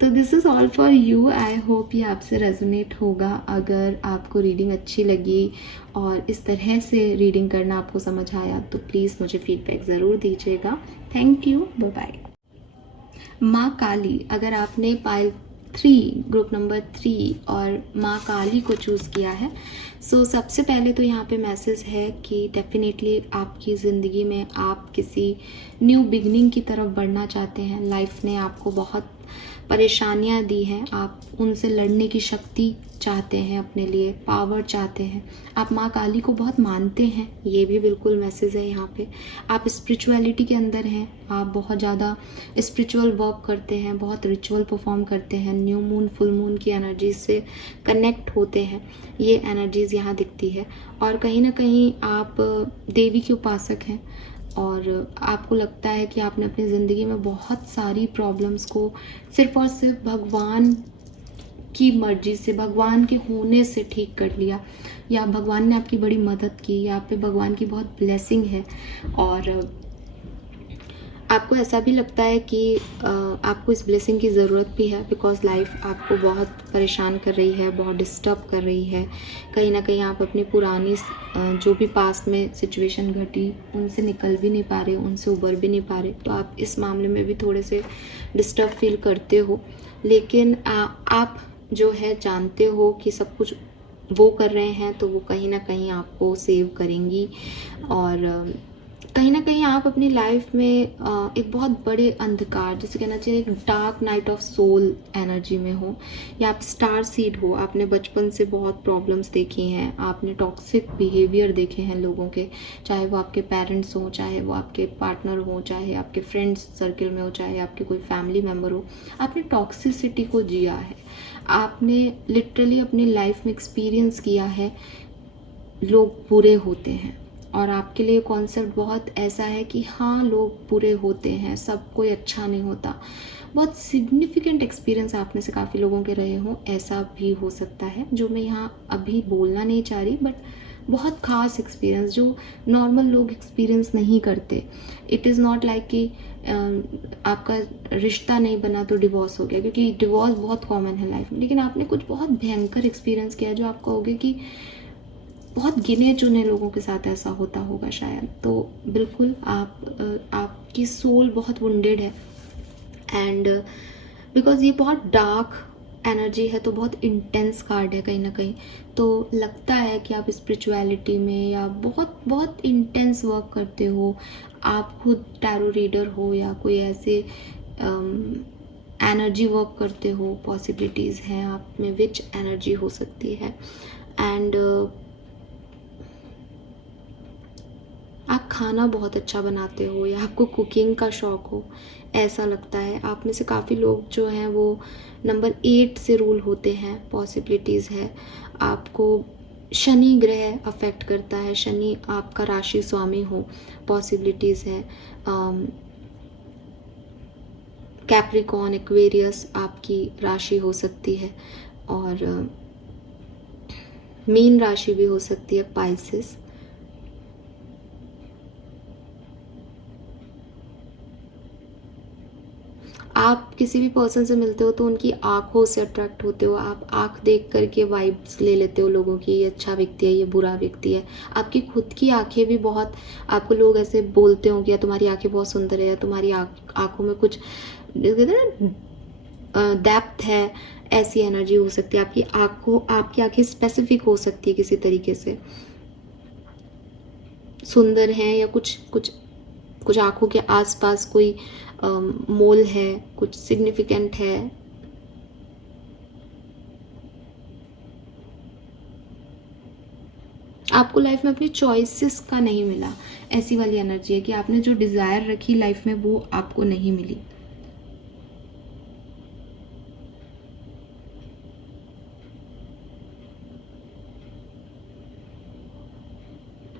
तो this is all for you. I hope ये आपसे रेजोनेट होगा। अगर आपको रीडिंग अच्छी लगी और इस तरह से रीडिंग करना आपको समझ आया तो प्लीज़ मुझे फीडबैक ज़रूर दीजिएगा। Thank you, bye bye. माँ काली, अगर आपने पाइल 3 ग्रुप नंबर 3 और माँ काली को चूज़ किया है, सो सबसे पहले तो यहाँ पे मैसेज है कि डेफिनेटली आपकी ज़िंदगी में आप किसी न्यू बिगनिंग की तरफ बढ़ना चाहते हैं। लाइफ ने आपको बहुत परेशानियाँ दी हैं, आप उनसे लड़ने की शक्ति चाहते हैं, अपने लिए पावर चाहते हैं। आप माँ काली को बहुत मानते हैं, ये भी बिल्कुल मैसेज है यहाँ पे। आप स्पिरिचुअलिटी के अंदर हैं, आप बहुत ज़्यादा स्पिरिचुअल वर्क करते हैं, बहुत रिचुअल परफॉर्म करते हैं, न्यू मून फुल मून की एनर्जी से कनेक्ट होते हैं, ये एनर्जीज यहाँ दिखती है। और कहीं ना कहीं आप देवी के उपासक हैं, और आपको लगता है कि आपने अपनी ज़िंदगी में बहुत सारी प्रॉब्लम्स को सिर्फ और सिर्फ भगवान की मर्जी से, भगवान के होने से ठीक कर लिया, या भगवान ने आपकी बड़ी मदद की, या आप पे भगवान की बहुत ब्लेसिंग है। और आपको ऐसा भी लगता है कि आपको इस ब्लेसिंग की ज़रूरत भी है, बिकॉज लाइफ आपको बहुत परेशान कर रही है, बहुत डिस्टर्ब कर रही है। कहीं ना कहीं आप अपनी पुरानी जो भी पास्ट में सिचुएशन घटी उनसे निकल भी नहीं पा रहे, उनसे उबर भी नहीं पा रहे। तो आप इस मामले में भी थोड़े से डिस्टर्ब फील करते हो, लेकिन आप जो है जानते हो कि सब कुछ वो कर रहे हैं, तो वो कहीं ना कहीं आपको सेव करेंगी। और कहीं ना कहीं आप अपनी लाइफ में एक बहुत बड़े अंधकार, जिसे कहना चाहिए एक dark night of soul energy में हो, या आप स्टार सीड हो। आपने बचपन से बहुत प्रॉब्लम्स देखी हैं, आपने टॉक्सिक बिहेवियर देखे हैं लोगों के, चाहे वो आपके पेरेंट्स हो, चाहे वो आपके पार्टनर हो, चाहे आपके फ्रेंड्स सर्कल में हो, चाहे आपके कोई फैमिली मेम्बर हो। आपने टॉक्सिसिटी को जिया है, आपने लिटरली अपनी लाइफ में एक्सपीरियंस किया है लोग बुरे होते हैं, और आपके लिए कॉन्सेप्ट बहुत ऐसा है कि हाँ लोग बुरे होते हैं, सब कोई अच्छा नहीं होता। बहुत सिग्निफिकेंट एक्सपीरियंस आप में से काफ़ी लोगों के रहे हों, ऐसा भी हो सकता है, जो मैं यहाँ अभी बोलना नहीं चाह रही, बट बहुत खास एक्सपीरियंस जो नॉर्मल लोग एक्सपीरियंस नहीं करते। इट इज़ नॉट लाइक कि आपका रिश्ता नहीं बना तो डिवोर्स हो गया, क्योंकि डिवोर्स बहुत कॉमन है लाइफ में, लेकिन आपने कुछ बहुत भयंकर एक्सपीरियंस किया जो आप कहोगे कि बहुत गिने चुने लोगों के साथ ऐसा होता होगा शायद। तो बिल्कुल आपकी सोल बहुत वुंडेड है, एंड बिकॉज ये बहुत डार्क एनर्जी है, तो बहुत इंटेंस कार्ड है कहीं ना कहीं। तो लगता है कि आप स्पिरिचुअलिटी में या बहुत बहुत इंटेंस वर्क करते हो, आप खुद टैरो रीडर हो या कोई ऐसे एनर्जी वर्क करते हो। पॉसिबिलिटीज़ हैं आप में विच एनर्जी हो सकती है। एंड आप खाना बहुत अच्छा बनाते हो या आपको कुकिंग का शौक़ हो, ऐसा लगता है। आप में से काफ़ी लोग जो हैं वो नंबर 8 से रूल होते हैं, पॉसिबिलिटीज़ है। आपको शनि ग्रह अफेक्ट करता है, शनि आपका राशि स्वामी हो, पॉसिबिलिटीज़ है। कैप्रिकॉर्न, एक्वेरियस आपकी राशि हो सकती है, और मीन राशि भी हो सकती है, पाइसेस। आप किसी भी पर्सन से मिलते हो तो उनकी आँखों से अट्रैक्ट होते हो। आप आँख देख कर के वाइब्स ले लेते हो लोगों की, ये अच्छा व्यक्ति है, ये बुरा व्यक्ति है। आपकी खुद की आँखें भी बहुत, आपको लोग ऐसे बोलते होंगे या तुम्हारी आँखें बहुत सुंदर है, या तुम्हारी आँखों में कुछ कहते हैं ना डेप्थ है, ऐसी एनर्जी हो सकती है। आपकी आँखें स्पेसिफिक हो सकती है किसी तरीके से, सुंदर हैं, या कुछ आँखों के आसपास कोई मोल है, कुछ सिग्निफिकेंट है। आपको लाइफ में अपनी चॉइसेस का नहीं मिला, ऐसी वाली एनर्जी है कि आपने जो डिज़ायर रखी लाइफ में वो आपको नहीं मिली।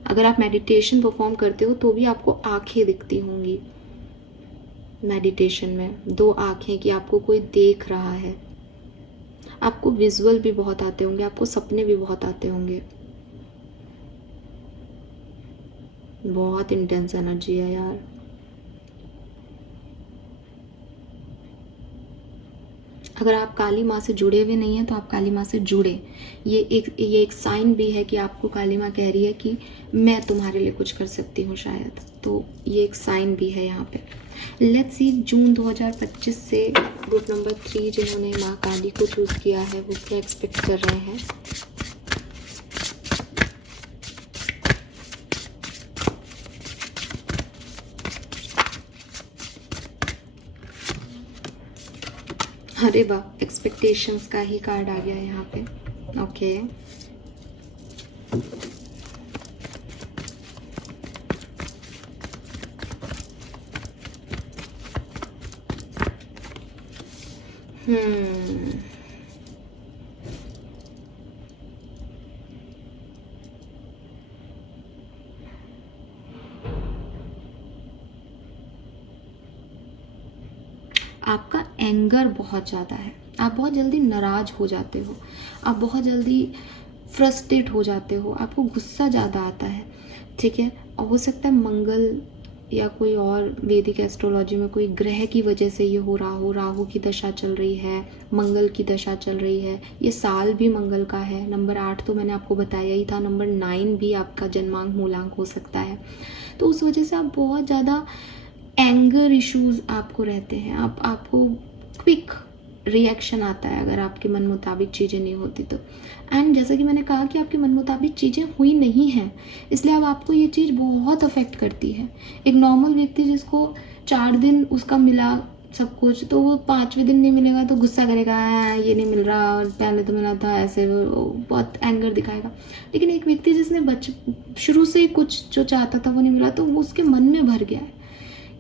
अगर आप मेडिटेशन परफॉर्म करते हो तो भी आपको आंखें दिखती होंगी मेडिटेशन में, 2 आंखें कि आपको कोई देख रहा है। आपको विजुअल भी बहुत आते होंगे, आपको सपने भी बहुत आते होंगे। बहुत इंटेंस एनर्जी है यार। अगर आप काली माँ से जुड़े हुए नहीं हैं तो आप काली माँ से जुड़े। ये एक साइन भी है कि आपको काली माँ कह रही है कि मैं तुम्हारे लिए कुछ कर सकती हूँ शायद। तो ये एक साइन भी है यहाँ पे। लेट्स सी जून 2025 से ग्रुप नंबर 3 जिन्होंने माँ काली को चूज़ किया है वो क्या एक्सपेक्ट कर रहे हैं। अरे वाह, एक्सपेक्टेशंस का ही कार्ड आ गया यहाँ पे। ओके, आपका एंगर बहुत ज़्यादा है, आप बहुत जल्दी नाराज़ हो जाते हो, आप बहुत जल्दी फ्रस्ट्रेट हो जाते हो, आपको गुस्सा ज़्यादा आता है, ठीक है। और हो सकता है मंगल या कोई और वैदिक एस्ट्रोलॉजी में कोई ग्रह की वजह से ये हो रहा हो। राहु की दशा चल रही है, मंगल की दशा चल रही है, ये साल भी मंगल का है। नंबर 8 तो मैंने आपको बताया ही था, नंबर 9 भी आपका जन्मांक मूलांक हो सकता है। तो उस वजह से आप बहुत ज़्यादा एंगर इश्यूज आपको रहते हैं, आपको क्विक रिएक्शन आता है अगर आपके मन मुताबिक चीज़ें नहीं होती तो। एंड जैसा कि मैंने कहा कि आपके मन मुताबिक चीज़ें हुई नहीं हैं, इसलिए अब आपको ये चीज़ बहुत अफेक्ट करती है। एक नॉर्मल व्यक्ति जिसको 4 दिन उसका मिला सब कुछ, तो वो 5वें दिन नहीं मिलेगा तो गुस्सा करेगा, ये नहीं मिल रहा, पहले तो मिला था, ऐसे बहुत एंगर दिखाएगा। लेकिन एक व्यक्ति जिसने शुरू से ही कुछ जो चाहता था वो नहीं मिला, तो वो उसके मन में भर गया है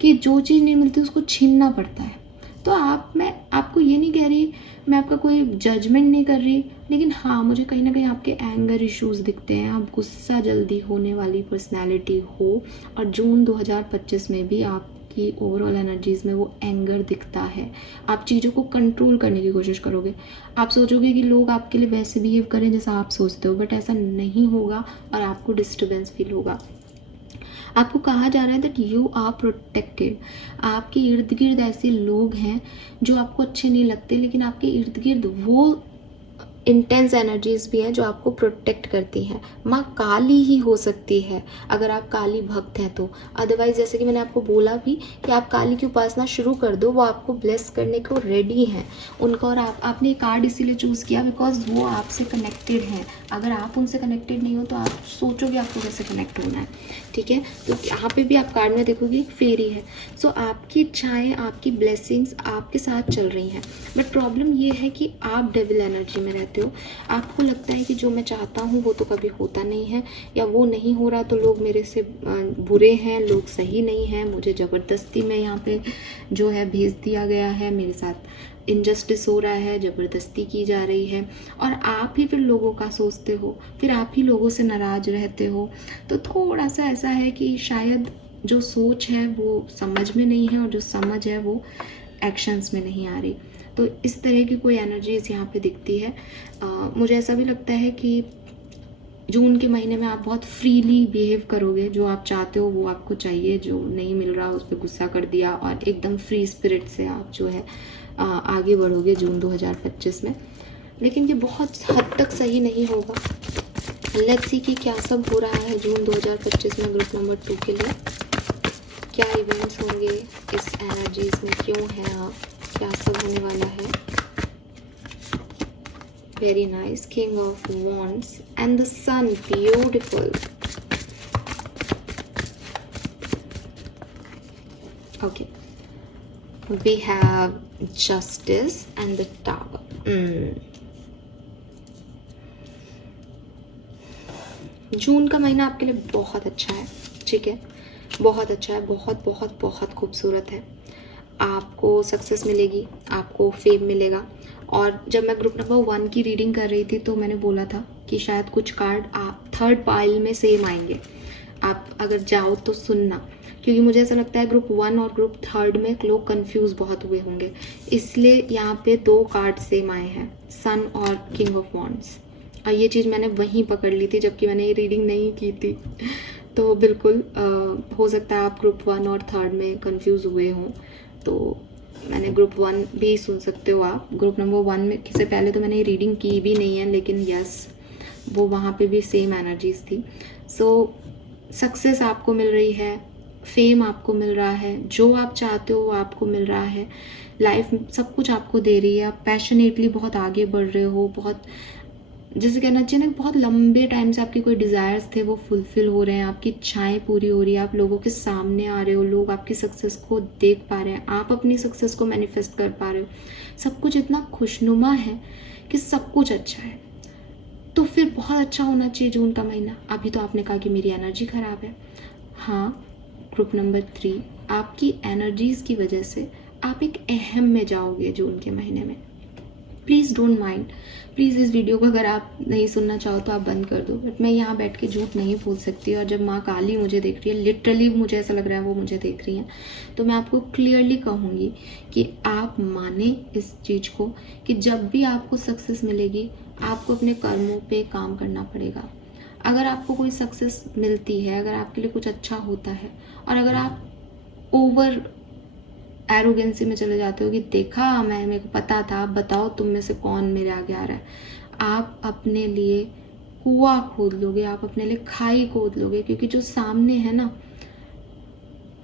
कि जो चीज़ नहीं मिलती उसको छीनना पड़ता है। तो मैं आपको ये नहीं कह रही, मैं आपका कोई जजमेंट नहीं कर रही, लेकिन हाँ मुझे कहीं ना कहीं आपके एंगर इश्यूज दिखते हैं, आप गुस्सा जल्दी होने वाली पर्सनैलिटी हो। और जून 2025 में भी आपकी ओवरऑल एनर्जीज में वो एंगर दिखता है। आप चीज़ों को कंट्रोल करने की कोशिश करोगे, आप सोचोगे कि लोग आपके लिए वैसे बिहेव करें जैसा आप सोचते हो, बट ऐसा नहीं होगा और आपको डिस्टर्बेंस फील होगा। आपको कहा जा रहा है दैट यू आर प्रोटेक्टेड। आपके इर्द गिर्द ऐसे लोग हैं जो आपको अच्छे नहीं लगते, लेकिन आपके इर्द गिर्द वो इंटेंस एनर्जीज भी हैं जो आपको प्रोटेक्ट करती हैं। माँ काली ही हो सकती है अगर आप काली भक्त हैं तो, अदरवाइज जैसे कि मैंने आपको बोला भी कि आप काली की उपासना शुरू कर दो, वो आपको ब्लेस करने को रेडी हैं उनका। और आपने कार्ड इसीलिए चूज़ किया बिकॉज वो आपसे कनेक्टेड हैं। अगर आप उनसे कनेक्टेड नहीं हो तो आप सोचोगे आपको कैसे कनेक्ट होना है, ठीक है। तो यहाँ पे भी आप कार्ड में देखोगे एक फेरी है। सो आपकी इच्छाएं, आपकी ब्लेसिंग्स आपके साथ चल रही हैं, बट प्रॉब्लम ये है कि आप डेविल एनर्जी में रहते हो। आपको लगता है कि जो मैं चाहता हूँ वो तो कभी होता नहीं है, या वो नहीं हो रहा तो लोग मेरे से बुरे हैं, लोग सही नहीं हैं, मुझे ज़बरदस्ती में यहाँ पे जो है भेज दिया गया है, मेरे साथ इनजस्टिस हो रहा है, ज़बरदस्ती की जा रही है, और आप ही फिर लोगों का सोचते हो, फिर आप ही लोगों से नाराज़ रहते हो। तो थोड़ा सा ऐसा है कि शायद जो सोच है वो समझ में नहीं है, और जो समझ है वो एक्शंस में नहीं आ रही। तो इस तरह की कोई एनर्जीज यहाँ पे दिखती है। मुझे ऐसा भी लगता है कि जून के महीने में आप बहुत फ्रीली बिहेव करोगे, जो आप चाहते हो वो आपको चाहिए, जो नहीं मिल रहा उस पर गुस्सा कर दिया, और एकदम फ्री स्पिरिट से आप जो है आगे बढ़ोगे जून 2025 में। लेकिन ये बहुत हद तक सही नहीं होगा। लेट्स सी कि क्या सब हो रहा है जून 2025 में ग्रुप नंबर 2 के लिए। क्या इवेंट्स होंगे इस एनर्जीज में, क्यों है आप, क्या सब होने वाला है। Very nice, king of wands and the sun, beautiful. Okay, we have justice and the tower. जून का महीना आपके लिए बहुत अच्छा है, ठीक है, बहुत अच्छा है, बहुत बहुत बहुत खूबसूरत है। आपको सक्सेस मिलेगी, आपको फेम मिलेगा। और जब मैं ग्रुप नंबर 1 की रीडिंग कर रही थी तो मैंने बोला था कि शायद कुछ कार्ड आप थर्ड पाइल में सेम आएंगे। आप अगर जाओ तो सुनना, क्योंकि मुझे ऐसा लगता है ग्रुप 1 और ग्रुप 3 में लोग कंफ्यूज बहुत हुए होंगे, इसलिए यहाँ पे 2 कार्ड सेम आए हैं, सन और किंग ऑफ वॉन्ड्स। और ये चीज़ मैंने वहीं पकड़ ली थी जबकि मैंने ये रीडिंग नहीं की थी। तो बिल्कुल हो सकता है आप ग्रुप 1 और 3 में कंफ्यूज हुए हों, तो मैंने ग्रुप 1 भी सुन सकते हो आप। ग्रुप नंबर 1 में से पहले तो मैंने ये रीडिंग की भी नहीं है, लेकिन यस, वो वहाँ पे भी सेम एनर्जीज थी। सो सक्सेस आपको मिल रही है, फेम आपको मिल रहा है, जो आप चाहते हो वो आपको मिल रहा है, लाइफ सब कुछ आपको दे रही है। आप पैशनेटली बहुत आगे बढ़ रहे हो, बहुत जैसे कहना चाहिए ना, बहुत लंबे टाइम से आपके कोई डिज़ायर्स थे वो फुलफिल हो रहे हैं, आपकी इच्छाएं पूरी हो रही है, आप लोगों के सामने आ रहे हो, लोग आपकी सक्सेस को देख पा रहे हैं, आप अपनी सक्सेस को मैनिफेस्ट कर पा रहे हो। सब कुछ इतना खुशनुमा है कि सब कुछ अच्छा है। तो फिर बहुत अच्छा होना चाहिए जून का महीना। अभी तो आपने कहा कि मेरी एनर्जी ख़राब है। हाँ, ग्रुप नंबर 3, आपकी एनर्जीज़ की वजह से आप एक अहम में जाओगे जून के महीने में। प्लीज़ डोंट माइंड, प्लीज़ इस वीडियो को अगर आप नहीं सुनना चाहो तो आप बंद कर दो, बट मैं यहाँ बैठ के झूठ नहीं बोल सकती। और जब माँ काली मुझे देख रही है, लिटरली मुझे ऐसा लग रहा है वो मुझे देख रही हैं, तो मैं आपको क्लियरली कहूँगी कि आप माने इस चीज़ को कि जब भी आपको सक्सेस मिलेगी आपको अपने कर्मों पे काम करना पड़ेगा। अगर आपको कोई सक्सेस मिलती है, अगर आपके लिए कुछ अच्छा होता है, और अगर आप ओवर एरोगेंसी में चले जाते हो कि देखा मेरे को पता था, आप बताओ तुम में से कौन मेरे आगे आ रहा है, आप अपने लिए कुआं खोद लोगे, आप अपने लिए खाई खोद लोगे। क्योंकि जो सामने है ना,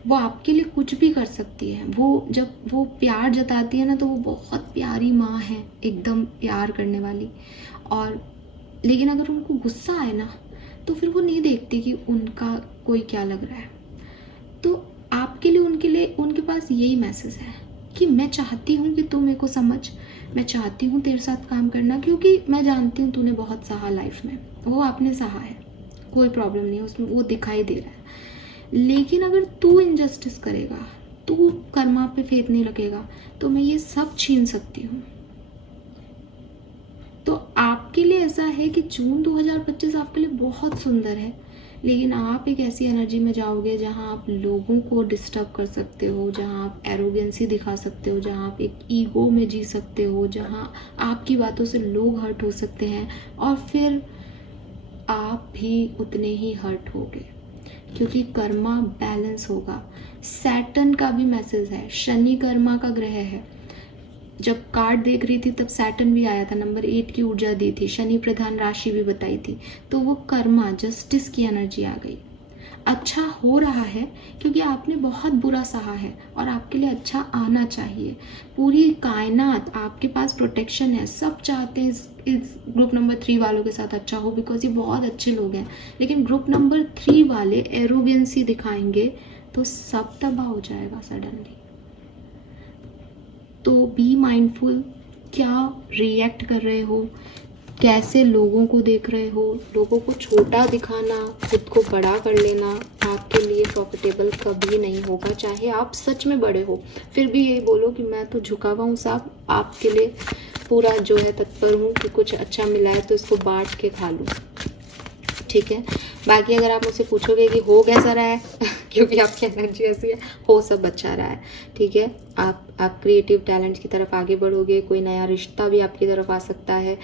वो आपके लिए कुछ भी कर सकती है। वो जब वो प्यार जताती है ना, तो वो बहुत प्यारी माँ है, एकदम प्यार करने वाली। और लेकिन अगर उनको गुस्सा आए ना, तो फिर वो नहीं देखती कि उनका कोई क्या लग रहा है। तो आपके लिए उनके पास यही मैसेज है कि मैं चाहती हूँ कि तू मेरे को समझ, मैं चाहती हूँ तेरे साथ काम करना, क्योंकि मैं जानती हूँ तूने बहुत सहा लाइफ में, वो आपने सहा है, कोई प्रॉब्लम नहीं है उसमें, वो दिखाई दे रहा है। लेकिन अगर तू इनजस्टिस करेगा, तू कर्मा पे फेथ नहीं रखेगा, तो मैं ये सब छीन सकती हूँ। तो आपके लिए ऐसा है कि जून 2025 आपके लिए बहुत सुंदर है, लेकिन आप एक ऐसी एनर्जी में जाओगे जहां आप लोगों को डिस्टर्ब कर सकते हो, जहां आप एरोगेंसी दिखा सकते हो, जहां आप एक ईगो में जी सकते हो, जहां आपकी बातों से लोग हर्ट हो सकते हैं, और फिर आप भी उतने ही हर्ट होगे, क्योंकि कर्मा बैलेंस होगा। सैटर्न का भी मैसेज है, शनि कर्मा का ग्रह है। जब कार्ड देख रही थी तब सैटर्न भी आया था, नंबर 8 की ऊर्जा दी थी, शनि प्रधान राशि भी बताई थी, तो वो कर्मा जस्टिस की एनर्जी आ गई। अच्छा हो रहा है क्योंकि आपने बहुत बुरा सहा है और आपके लिए अच्छा आना चाहिए। पूरी कायनात आपके पास प्रोटेक्शन है, सब चाहते हैं इस ग्रुप नंबर 3 वालों के साथ अच्छा हो, बिकॉज ये बहुत अच्छे लोग हैं। लेकिन ग्रुप नंबर 3 वाले एरोगेंसी दिखाएंगे तो सब तबाह हो जाएगा सडनली। तो बी माइंडफुल, क्या रिएक्ट कर रहे हो, कैसे लोगों को देख रहे हो। लोगों को छोटा दिखाना, खुद को बड़ा कर लेना आपके लिए प्रॉफिटेबल कभी नहीं होगा। चाहे आप सच में बड़े हो, फिर भी यही बोलो कि मैं तो झुका हुआ हूँ साहब, आपके लिए पूरा जो है तत्पर हूँ कि कुछ अच्छा मिला है तो इसको बांट के खा लूँ, ठीक है। बाकी अगर आप मुझसे पूछोगे कि हो कैसा रहा है क्योंकि आपकी एनर्जी ऐसी है, हो सब अच्छा रहा है, ठीक है। आप क्रिएटिव टैलेंट की तरफ आगे बढ़ोगे, कोई नया रिश्ता भी आपकी तरफ आ सकता है,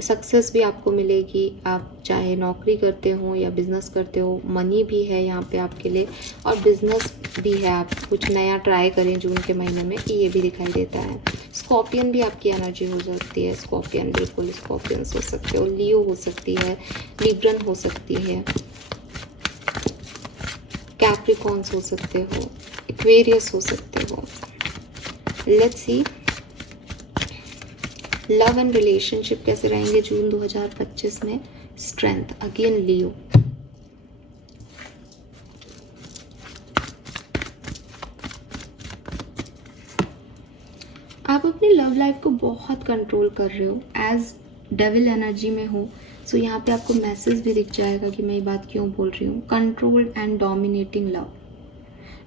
सक्सेस भी आपको मिलेगी। आप चाहे नौकरी करते हो या बिजनेस करते हो, मनी भी है यहाँ पे आपके लिए, और बिजनेस भी है। आप कुछ नया ट्राई करें जून के महीने में, ये भी दिखाई देता है। स्कॉर्पियन भी आपकी एनर्जी हो सकती है, स्कॉर्पियन बिल्कुल स्कॉर्पियंस हो सकते हो, लियो हो सकती है, लिब्रन हो सकती है, कैप्रिकॉन्स हो सकते हो, एक्वेरियस हो सकते हो। Let's see love and relationship कैसे रहेंगे जून 2025 में। स्ट्रेंथ, अगेन लियो। आप अपनी लव लाइफ को बहुत कंट्रोल कर रहे हो, एज डेविल एनर्जी में हो। सो यहाँ पे आपको मैसेज भी दिख जाएगा कि मैं ये बात क्यों बोल रही हूँ। Controlled and dominating love.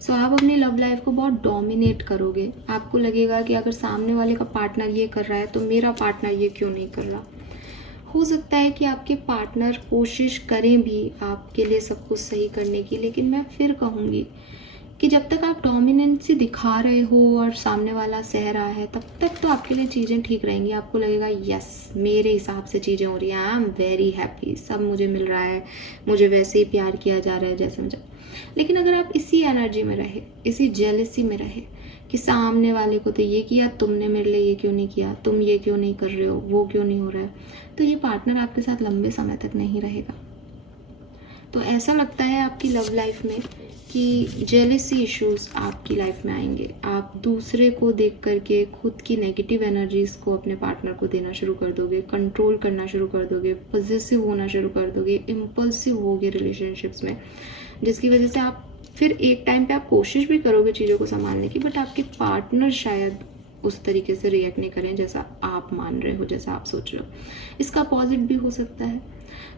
So आप अपनी लव लाइफ को बहुत डोमिनेट करोगे। आपको लगेगा कि अगर सामने वाले का पार्टनर ये कर रहा है तो मेरा पार्टनर ये क्यों नहीं कर रहा। हो सकता है कि आपके पार्टनर कोशिश करें भी आपके लिए सब कुछ सही करने की, लेकिन मैं फिर कहूँगी कि जब तक आप डोमिनेंसी दिखा रहे हो और सामने वाला सह रहा है, तब तक तो आपके लिए चीज़ें ठीक रहेंगी। आपको लगेगा यस मेरे हिसाब से चीज़ें हो रही हैं, आई एम वेरी हैप्पी, सब मुझे मिल रहा है, मुझे वैसे ही प्यार किया जा रहा है जैसे मुझे। लेकिन अगर आप इसी एनर्जी में रहे, इसी जेलसी में रहे कि सामने वाले को तो ये किया, तुमने मेरे लिए ये क्यों नहीं किया, तुम ये क्यों नहीं कर रहे हो, वो क्यों नहीं हो रहा है, तो ये पार्टनर आपके साथ लंबे समय तक नहीं रहेगा। तो ऐसा लगता है आपकी लव लाइफ में कि जेलसी इश्यूज आपकी लाइफ में आएंगे। आप दूसरे को देख करके खुद की नेगेटिव एनर्जीज को अपने पार्टनर को देना शुरू कर दोगे, कंट्रोल करना शुरू कर दोगे, पॉजिटिव होना शुरू कर दोगे, इम्पल्सिव होगे रिलेशनशिप्स में, जिसकी वजह से आप फिर एक टाइम पे आप कोशिश भी करोगे चीज़ों को संभालने की, बट आपके पार्टनर शायद उस तरीके से रिएक्ट नहीं करें जैसा आप मान रहे हो, जैसा आप सोच रहे हो। इसका अपोजिट भी हो सकता है,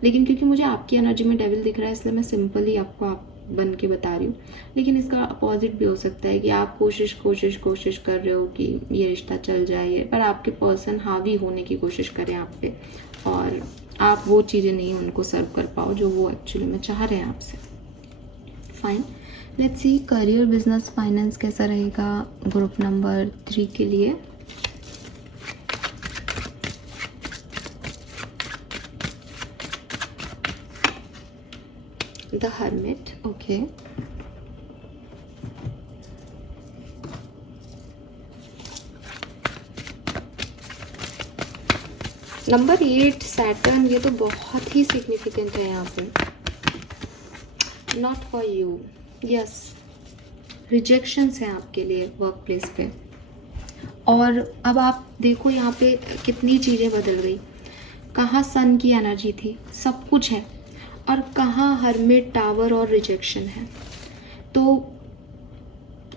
लेकिन क्योंकि मुझे आपकी एनर्जी में डेविल दिख रहा है इसलिए मैं सिंपली आपको आप बन के बता रही हूँ। लेकिन इसका अपोजिट भी हो सकता है कि आप कोशिश कर रहे हो कि ये रिश्ता चल जाए, पर आपके पर्सन हावी होने की कोशिश करें आप पे, और आप वो चीज़ें नहीं उनको सर्व कर पाओ जो वो एक्चुअली में चाह रहे हैं आपसे। Fine, let's see career, business, finance कैसा रहेगा ग्रुप नंबर 3 के लिए। The hermit, okay. Number 8 Saturn, ये तो बहुत ही सिग्निफिकेंट है यहाँ पे। Not for you, yes, rejections हैं आपके लिए वर्क प्लेस पे। और अब आप देखो यहाँ पे कितनी चीज़ें बदल गई। कहाँ सन की एनर्जी थी, सब कुछ है, और कहाँ हर्मिट, टावर और रिजेक्शन है। तो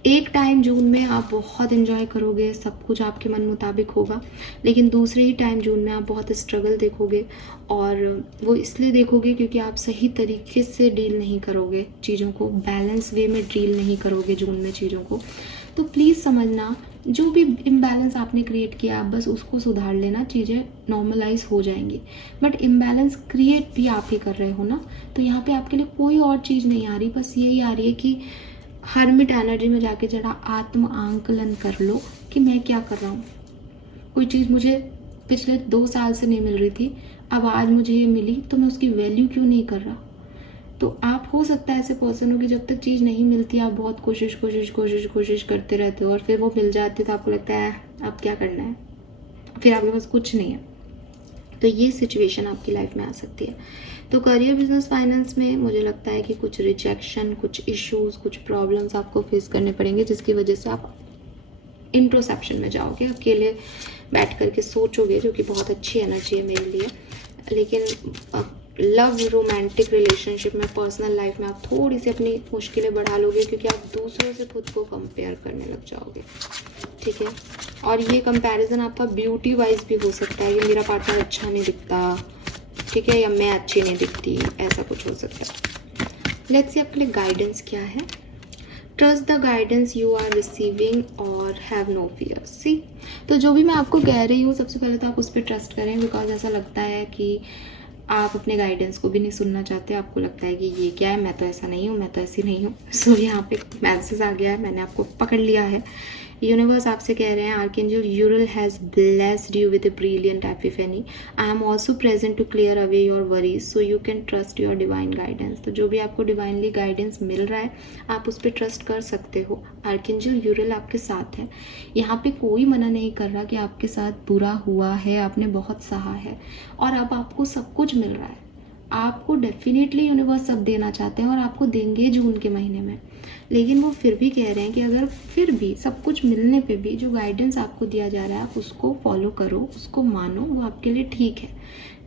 एक टाइम जून में आप बहुत एंजॉय करोगे, सब कुछ आपके मन मुताबिक होगा, लेकिन दूसरे ही टाइम जून में आप बहुत स्ट्रगल देखोगे, और वो इसलिए देखोगे क्योंकि आप सही तरीके से डील नहीं करोगे चीज़ों को, बैलेंस वे में डील नहीं करोगे जून में चीज़ों को। तो प्लीज़ समझना, जो भी इम्बैलेंस आपने क्रिएट किया आप बस उसको सुधार लेना, चीज़ें नॉर्मलाइज हो जाएंगी। बट इम्बैलेंस क्रिएट भी आप ही कर रहे हो ना, तो यहाँ पे आपके लिए कोई और चीज़ नहीं आ रही, बस यही आ रही है कि हर्मिट एनर्जी में जाके जरा आत्म आंकलन कर लो कि मैं क्या कर रहा हूँ। कोई चीज़ मुझे पिछले 2 साल से नहीं मिल रही थी, अब आज मुझे ये मिली तो मैं उसकी वैल्यू क्यों नहीं कर रहा। तो आप हो सकता है ऐसे पर्सन हो कि जब तक चीज़ नहीं मिलती आप बहुत कोशिश करते रहते हो, और फिर वो मिल जाती है तो आपको लगता है अब क्या करना है, फिर आपके पास कुछ नहीं है। तो ये सिचुएशन आपकी लाइफ में आ सकती है। तो करियर, बिजनेस, फाइनेंस में मुझे लगता है कि कुछ रिजेक्शन, कुछ इश्यूज, कुछ प्रॉब्लम्स आपको फेस करने पड़ेंगे, जिसकी वजह से आप इंट्रोसेप्शन में जाओगे, अकेले बैठ करके सोचोगे, जो कि बहुत अच्छी एनर्जी है मेरे लिए। लेकिन लव, रोमांटिक रिलेशनशिप में, पर्सनल लाइफ में आप थोड़ी सी अपनी मुश्किलें बढ़ा लोगे, क्योंकि आप दूसरों से खुद को कंपेयर करने लग जाओगे, ठीक है। और ये कंपैरिजन आपका ब्यूटी वाइज भी हो सकता है कि मेरा पार्टनर अच्छा नहीं दिखता, ठीक है, या मैं अच्छी नहीं दिखती, ऐसा कुछ हो सकता है। लेट्स सी आपके लिए गाइडेंस क्या है। Trust the guidance you are receiving और हैव नो फियर। सी, तो जो भी मैं आपको कह रही हूँ, सबसे पहले तो आप उस पर ट्रस्ट करें, बिकॉज ऐसा लगता है कि आप अपने गाइडेंस को भी नहीं सुनना चाहते। आपको लगता है कि ये क्या है, मैं तो ऐसा नहीं हूँ, मैं तो ऐसी नहीं हूँ। सो यहाँ पे मैसेज आ गया है, मैंने आपको पकड़ लिया है। यूनिवर्स आपसे कह रहे हैं, archangel Uriel has blessed you with a brilliant epiphany. I am also present to clear away your worries so you can trust your divine guidance. तो जो भी आपको डिवाइनली गाइडेंस मिल रहा है, आप उस पर ट्रस्ट कर सकते हो। आर्कएंजल यूरल आपके साथ है। यहाँ पे कोई मना नहीं कर रहा कि आपके साथ बुरा हुआ है, आपने बहुत सहा है, और अब आपको सब कुछ मिल रहा है। आपको डेफिनेटली यूनिवर्स सब देना चाहते हैं, और आपको देंगे जून के महीने में। लेकिन वो फिर भी कह रहे हैं कि अगर फिर भी सब कुछ मिलने पे भी जो गाइडेंस आपको दिया जा रहा है, आप उसको फॉलो करो, उसको मानो, वो आपके लिए ठीक है,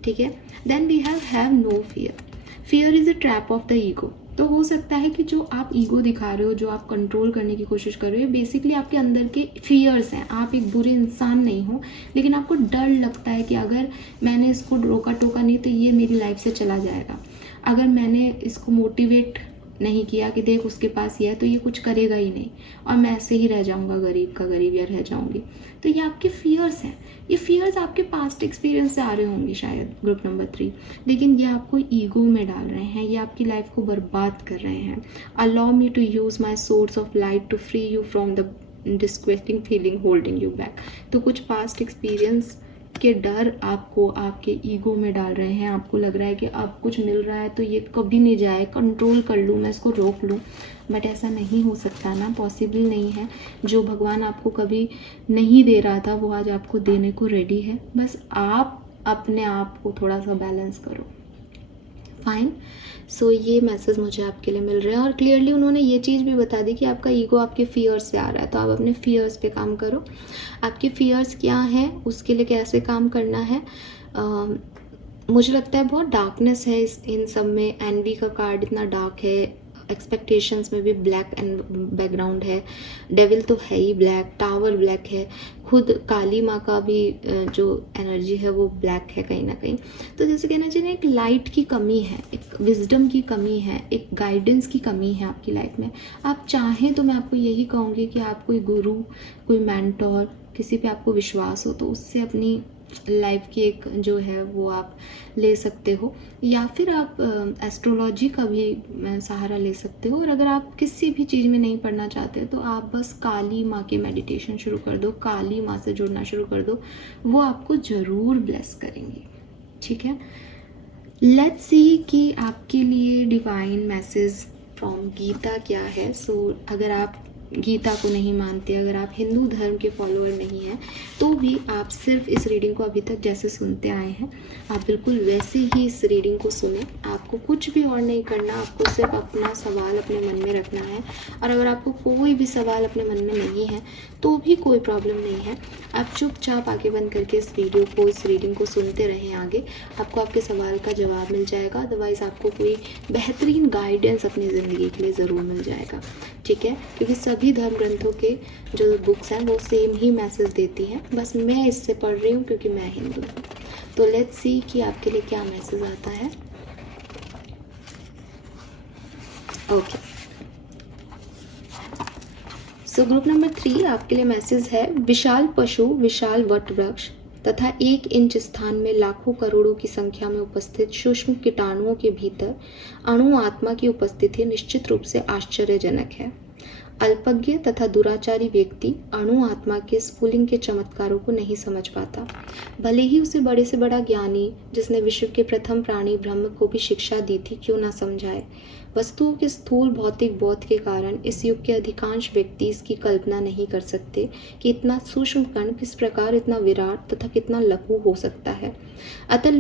ठीक है। Then we have no fear. Fear is a trap of the ego. तो हो सकता है कि जो आप ईगो दिखा रहे हो, जो आप कंट्रोल करने की कोशिश कर रहे हो, बेसिकली आपके अंदर के फियर्स हैं। आप एक बुरे इंसान नहीं हो, लेकिन आपको डर लगता है कि अगर मैंने इसको रोका टोका नहीं तो ये मेरी लाइफ से चला जाएगा। अगर मैंने इसको मोटिवेट नहीं किया कि देख उसके पास ये है, तो ये कुछ करेगा ही नहीं, और मैं ऐसे ही रह जाऊंगा, गरीब का गरीब या रह जाऊंगी। तो ये आपके फियर्स हैं। ये फियर्स आपके पास्ट एक्सपीरियंस से आ रहे होंगे शायद, ग्रुप नंबर 3, लेकिन ये आपको ईगो में डाल रहे हैं, ये आपकी लाइफ को बर्बाद कर रहे हैं। Allow me to use my source of light to free you from the disgusting feeling holding you back. तो कुछ पास्ट एक्सपीरियंस के डर आपको आपके ईगो में डाल रहे हैं। आपको लग रहा है कि अब कुछ मिल रहा है तो ये कभी नहीं जाए, कंट्रोल कर लूँ, मैं इसको रोक लूँ, बट ऐसा नहीं हो सकता ना, पॉसिबल नहीं है। जो भगवान आपको कभी नहीं दे रहा था, वो आज आपको देने को रेडी है। बस आप अपने आप को थोड़ा सा बैलेंस करो। फाइन। सो ये मैसेज मुझे आपके लिए मिल रहा है, और क्लियरली उन्होंने ये चीज़ भी बता दी कि आपका ईगो आपके फियर्स से आ रहा है, तो आप अपने फियर्स पे काम करो। आपके फियर्स क्या हैं, उसके लिए कैसे काम करना है। मुझे लगता है बहुत डार्कनेस है इन सब में। एनवी का कार्ड इतना डार्क है, एक्सपेक्टेशंस में भी ब्लैक एंड बैकग्राउंड है, डेविल तो है ही ब्लैक, टावर ब्लैक है, खुद काली माँ का भी जो एनर्जी है वो ब्लैक है कहीं ना कहीं। तो जैसे कहना चाहिए, एक लाइट की कमी है, एक विजडम की कमी है, एक गाइडेंस की कमी है आपकी लाइफ में। आप चाहें तो मैं आपको यही कहूँगी कि आप कोई गुरु, कोई मेंटोर, किसी पे आपको विश्वास हो तो उससे अपनी लाइफ की एक जो है वो आप ले सकते हो, या फिर आप एस्ट्रोलॉजी का भी सहारा ले सकते हो। और अगर आप किसी भी चीज़ में नहीं पढ़ना चाहते तो आप बस काली माँ की मेडिटेशन शुरू कर दो, काली माँ से जुड़ना शुरू कर दो, वो आपको ज़रूर ब्लेस करेंगी, ठीक है। लेट्स सी कि आपके लिए डिवाइन मैसेज फ्रॉम गीता क्या है। सो अगर आप गीता को नहीं मानते, अगर आप हिंदू धर्म के फॉलोअर नहीं हैं, तो भी आप सिर्फ इस रीडिंग को अभी तक जैसे सुनते आए हैं, आप बिल्कुल वैसे ही इस रीडिंग को सुने। आपको कुछ भी और नहीं करना, आपको सिर्फ अपना सवाल अपने मन में रखना है। और अगर आपको कोई भी सवाल अपने मन में नहीं है तो भी कोई प्रॉब्लम नहीं है, आप चुपचाप आगे बंद करके इस वीडियो को, इस रीडिंग को सुनते रहें आगे, आपको आपके सवाल का जवाब मिल जाएगा। अदरवाइज़ आपको कोई बेहतरीन गाइडेंस अपनी ज़िंदगी के लिए ज़रूर मिल जाएगा, ठीक है। क्योंकि सभी धर्म ग्रंथों के जो बुक्स हैं वो सेम ही मैसेज देती हैं, बस मैं इससे पढ़ रही हूँ क्योंकि मैं हिंदू हूँ। तो लेट्स सी कि आपके लिए क्या मैसेज आता है। ओके, सो ग्रुप नंबर 3 आपके लिए मैसेज है, विशाल पशु, विशाल वट वृक्ष तथा 1 इंच स्थान में लाखों करोड़ों की संख्या में उपस्थित सूक्ष्म कीटाणुओं के भीतर अणु आत्मा की उपस्थिति निश्चित रूप से आश्चर्यजनक है। अल्पज्ञ तथा दुराचारी व्यक्ति अणु आत्मा के स्फुलिंग के चमत्कारों को नहीं समझ पाता, भले ही उसे बड़े से बड़ा ज्ञानी जिसने विश्व के प्रथम प्राणी ब्रह्म को भी शिक्षा दी थी क्यों ना समझाए। वस्तुओं के स्थूल भौतिक बोध के कारण इस युग के अधिकांश व्यक्ति इसकी कल्पना नहीं कर सकते कि इतना सूक्ष्म कण किस प्रकार इतना विराट तथा कितना लघु हो सकता है। अतः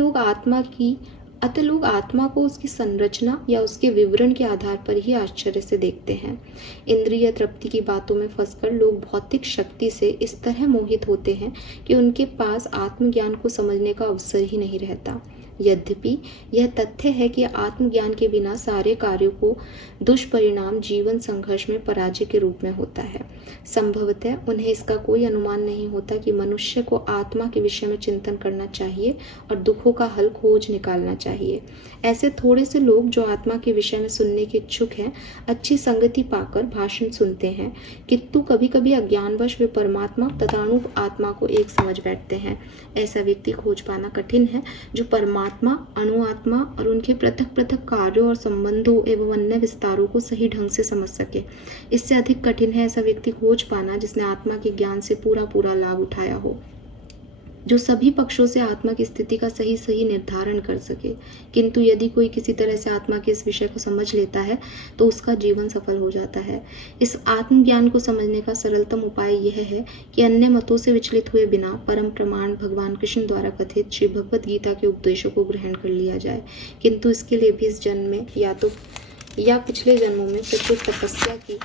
लोग आत्मा को उसकी संरचना या उसके विवरण के आधार पर ही आश्चर्य से देखते हैं। इंद्रिय तृप्ति की बातों में फंसकर लोग भौतिक शक्ति से इस तरह मोहित होते हैं कि उनके पास आत्मज्ञान को समझने का अवसर ही नहीं रहता। यद्यपि यह तथ्य है कि आत्मज्ञान के बिना सारे कार्यों को दुष्परिणाम जीवन संघर्ष में पराजय के रूप में होता है। संभवतः उन्हें इसका कोई अनुमान नहीं होता कि मनुष्य को आत्मा के विषय में चिंतन करना चाहिए और दुखों का हल खोज निकालना चाहिए। ऐसे थोड़े से लोग जो आत्मा के विषय में सुनने के इच्छुक हैं, अच्छी संगति पाकर भाषण सुनते हैं, किंतु कभी कभी अज्ञानवश वे परमात्मा तथानुप आत्मा को एक समझ बैठते हैं। ऐसा व्यक्ति खोज पाना कठिन है जो परमात्मा, अणुआत्मा और उनके पृथक पृथक कार्यों और संबंधों एवं अन्य विस्तारों को सही ढंग से समझ सके। इससे अधिक कठिन है ऐसा व्यक्ति खोज पाना जिसने आत्मा के ज्ञान से पूरा लाभ उठाया हो, जो सभी पक्षों से आत्मा की स्थिति का सही निर्धारण कर सके। किंतु यदि कोई किसी तरह से आत्मा के इस विषय को समझ लेता है तो उसका जीवन सफल हो जाता है। इस आत्मज्ञान को समझने का सरलतम उपाय यह है कि अन्य मतों से विचलित हुए बिना परम प्रमाण भगवान कृष्ण द्वारा कथित श्री भगवद गीता के उपदेशों को ग्रहण कर लिया जाए। किंतु इसके लिए भी इस जन्म में या पिछले जन्मों में प्रचुर तपस्या की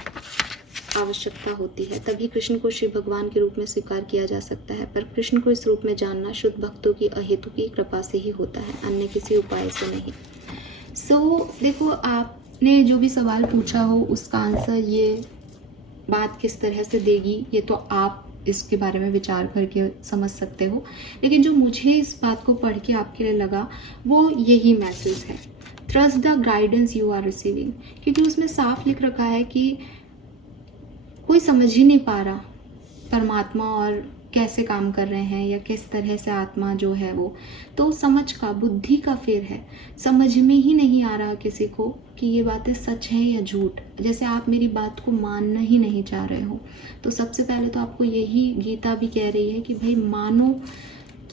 आवश्यकता होती है, तभी कृष्ण को श्री भगवान के रूप में स्वीकार किया जा सकता है। पर कृष्ण को इस रूप में जानना शुद्ध भक्तों की अहेतुकी कृपा से ही होता है, अन्य किसी उपाय से नहीं। देखो, आपने जो भी सवाल पूछा हो उसका आंसर ये बात किस तरह से देगी ये तो आप इसके बारे में विचार करके समझ सकते हो, लेकिन जो मुझे इस बात को पढ़ के आपके लिए लगा वो यही मैसेज है, trust the guidance you are receiving. क्योंकि उसमें साफ लिख रखा है कि कोई समझ ही नहीं पा रहा परमात्मा और कैसे काम कर रहे हैं या किस तरह से आत्मा जो है वो, तो समझ का, बुद्धि का फेर है। समझ में ही नहीं आ रहा किसी को कि ये बातें सच है या झूठ। जैसे आप मेरी बात को मानना ही नहीं चाह रहे हो, तो सबसे पहले तो आपको यही गीता भी कह रही है कि भाई मानो,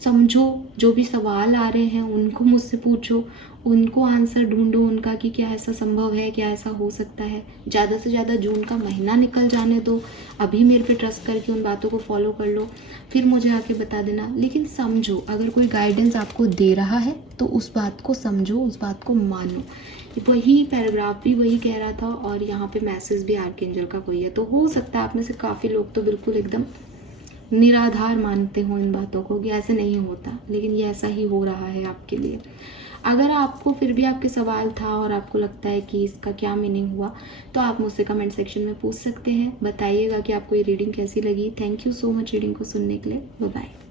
समझो, जो भी सवाल आ रहे हैं उनको मुझसे पूछो, उनको आंसर ढूंढो उनका कि क्या ऐसा संभव है, क्या ऐसा हो सकता है। ज़्यादा से ज़्यादा जून का महीना निकल जाने दो, अभी मेरे पे ट्रस्ट करके उन बातों को फॉलो कर लो, फिर मुझे आके बता देना। लेकिन समझो, अगर कोई गाइडेंस आपको दे रहा है तो उस बात को समझो, उस बात को मानो। वही पैराग्राफ भी वही कह रहा था और यहाँ पे मैसेज भी आर्कएंजल का वही है। तो हो सकता है आप में से काफ़ी लोग तो बिल्कुल एकदम निराधार मानते हो इन बातों को कि ऐसे नहीं होता, लेकिन ये ऐसा ही हो रहा है आपके लिए। अगर आपको फिर भी आपके सवाल था और आपको लगता है कि इसका क्या मीनिंग हुआ, तो आप मुझसे कमेंट सेक्शन में पूछ सकते हैं। बताइएगा कि आपको ये रीडिंग कैसी लगी। Thank you so much reading को सुनने के लिए। Bye bye.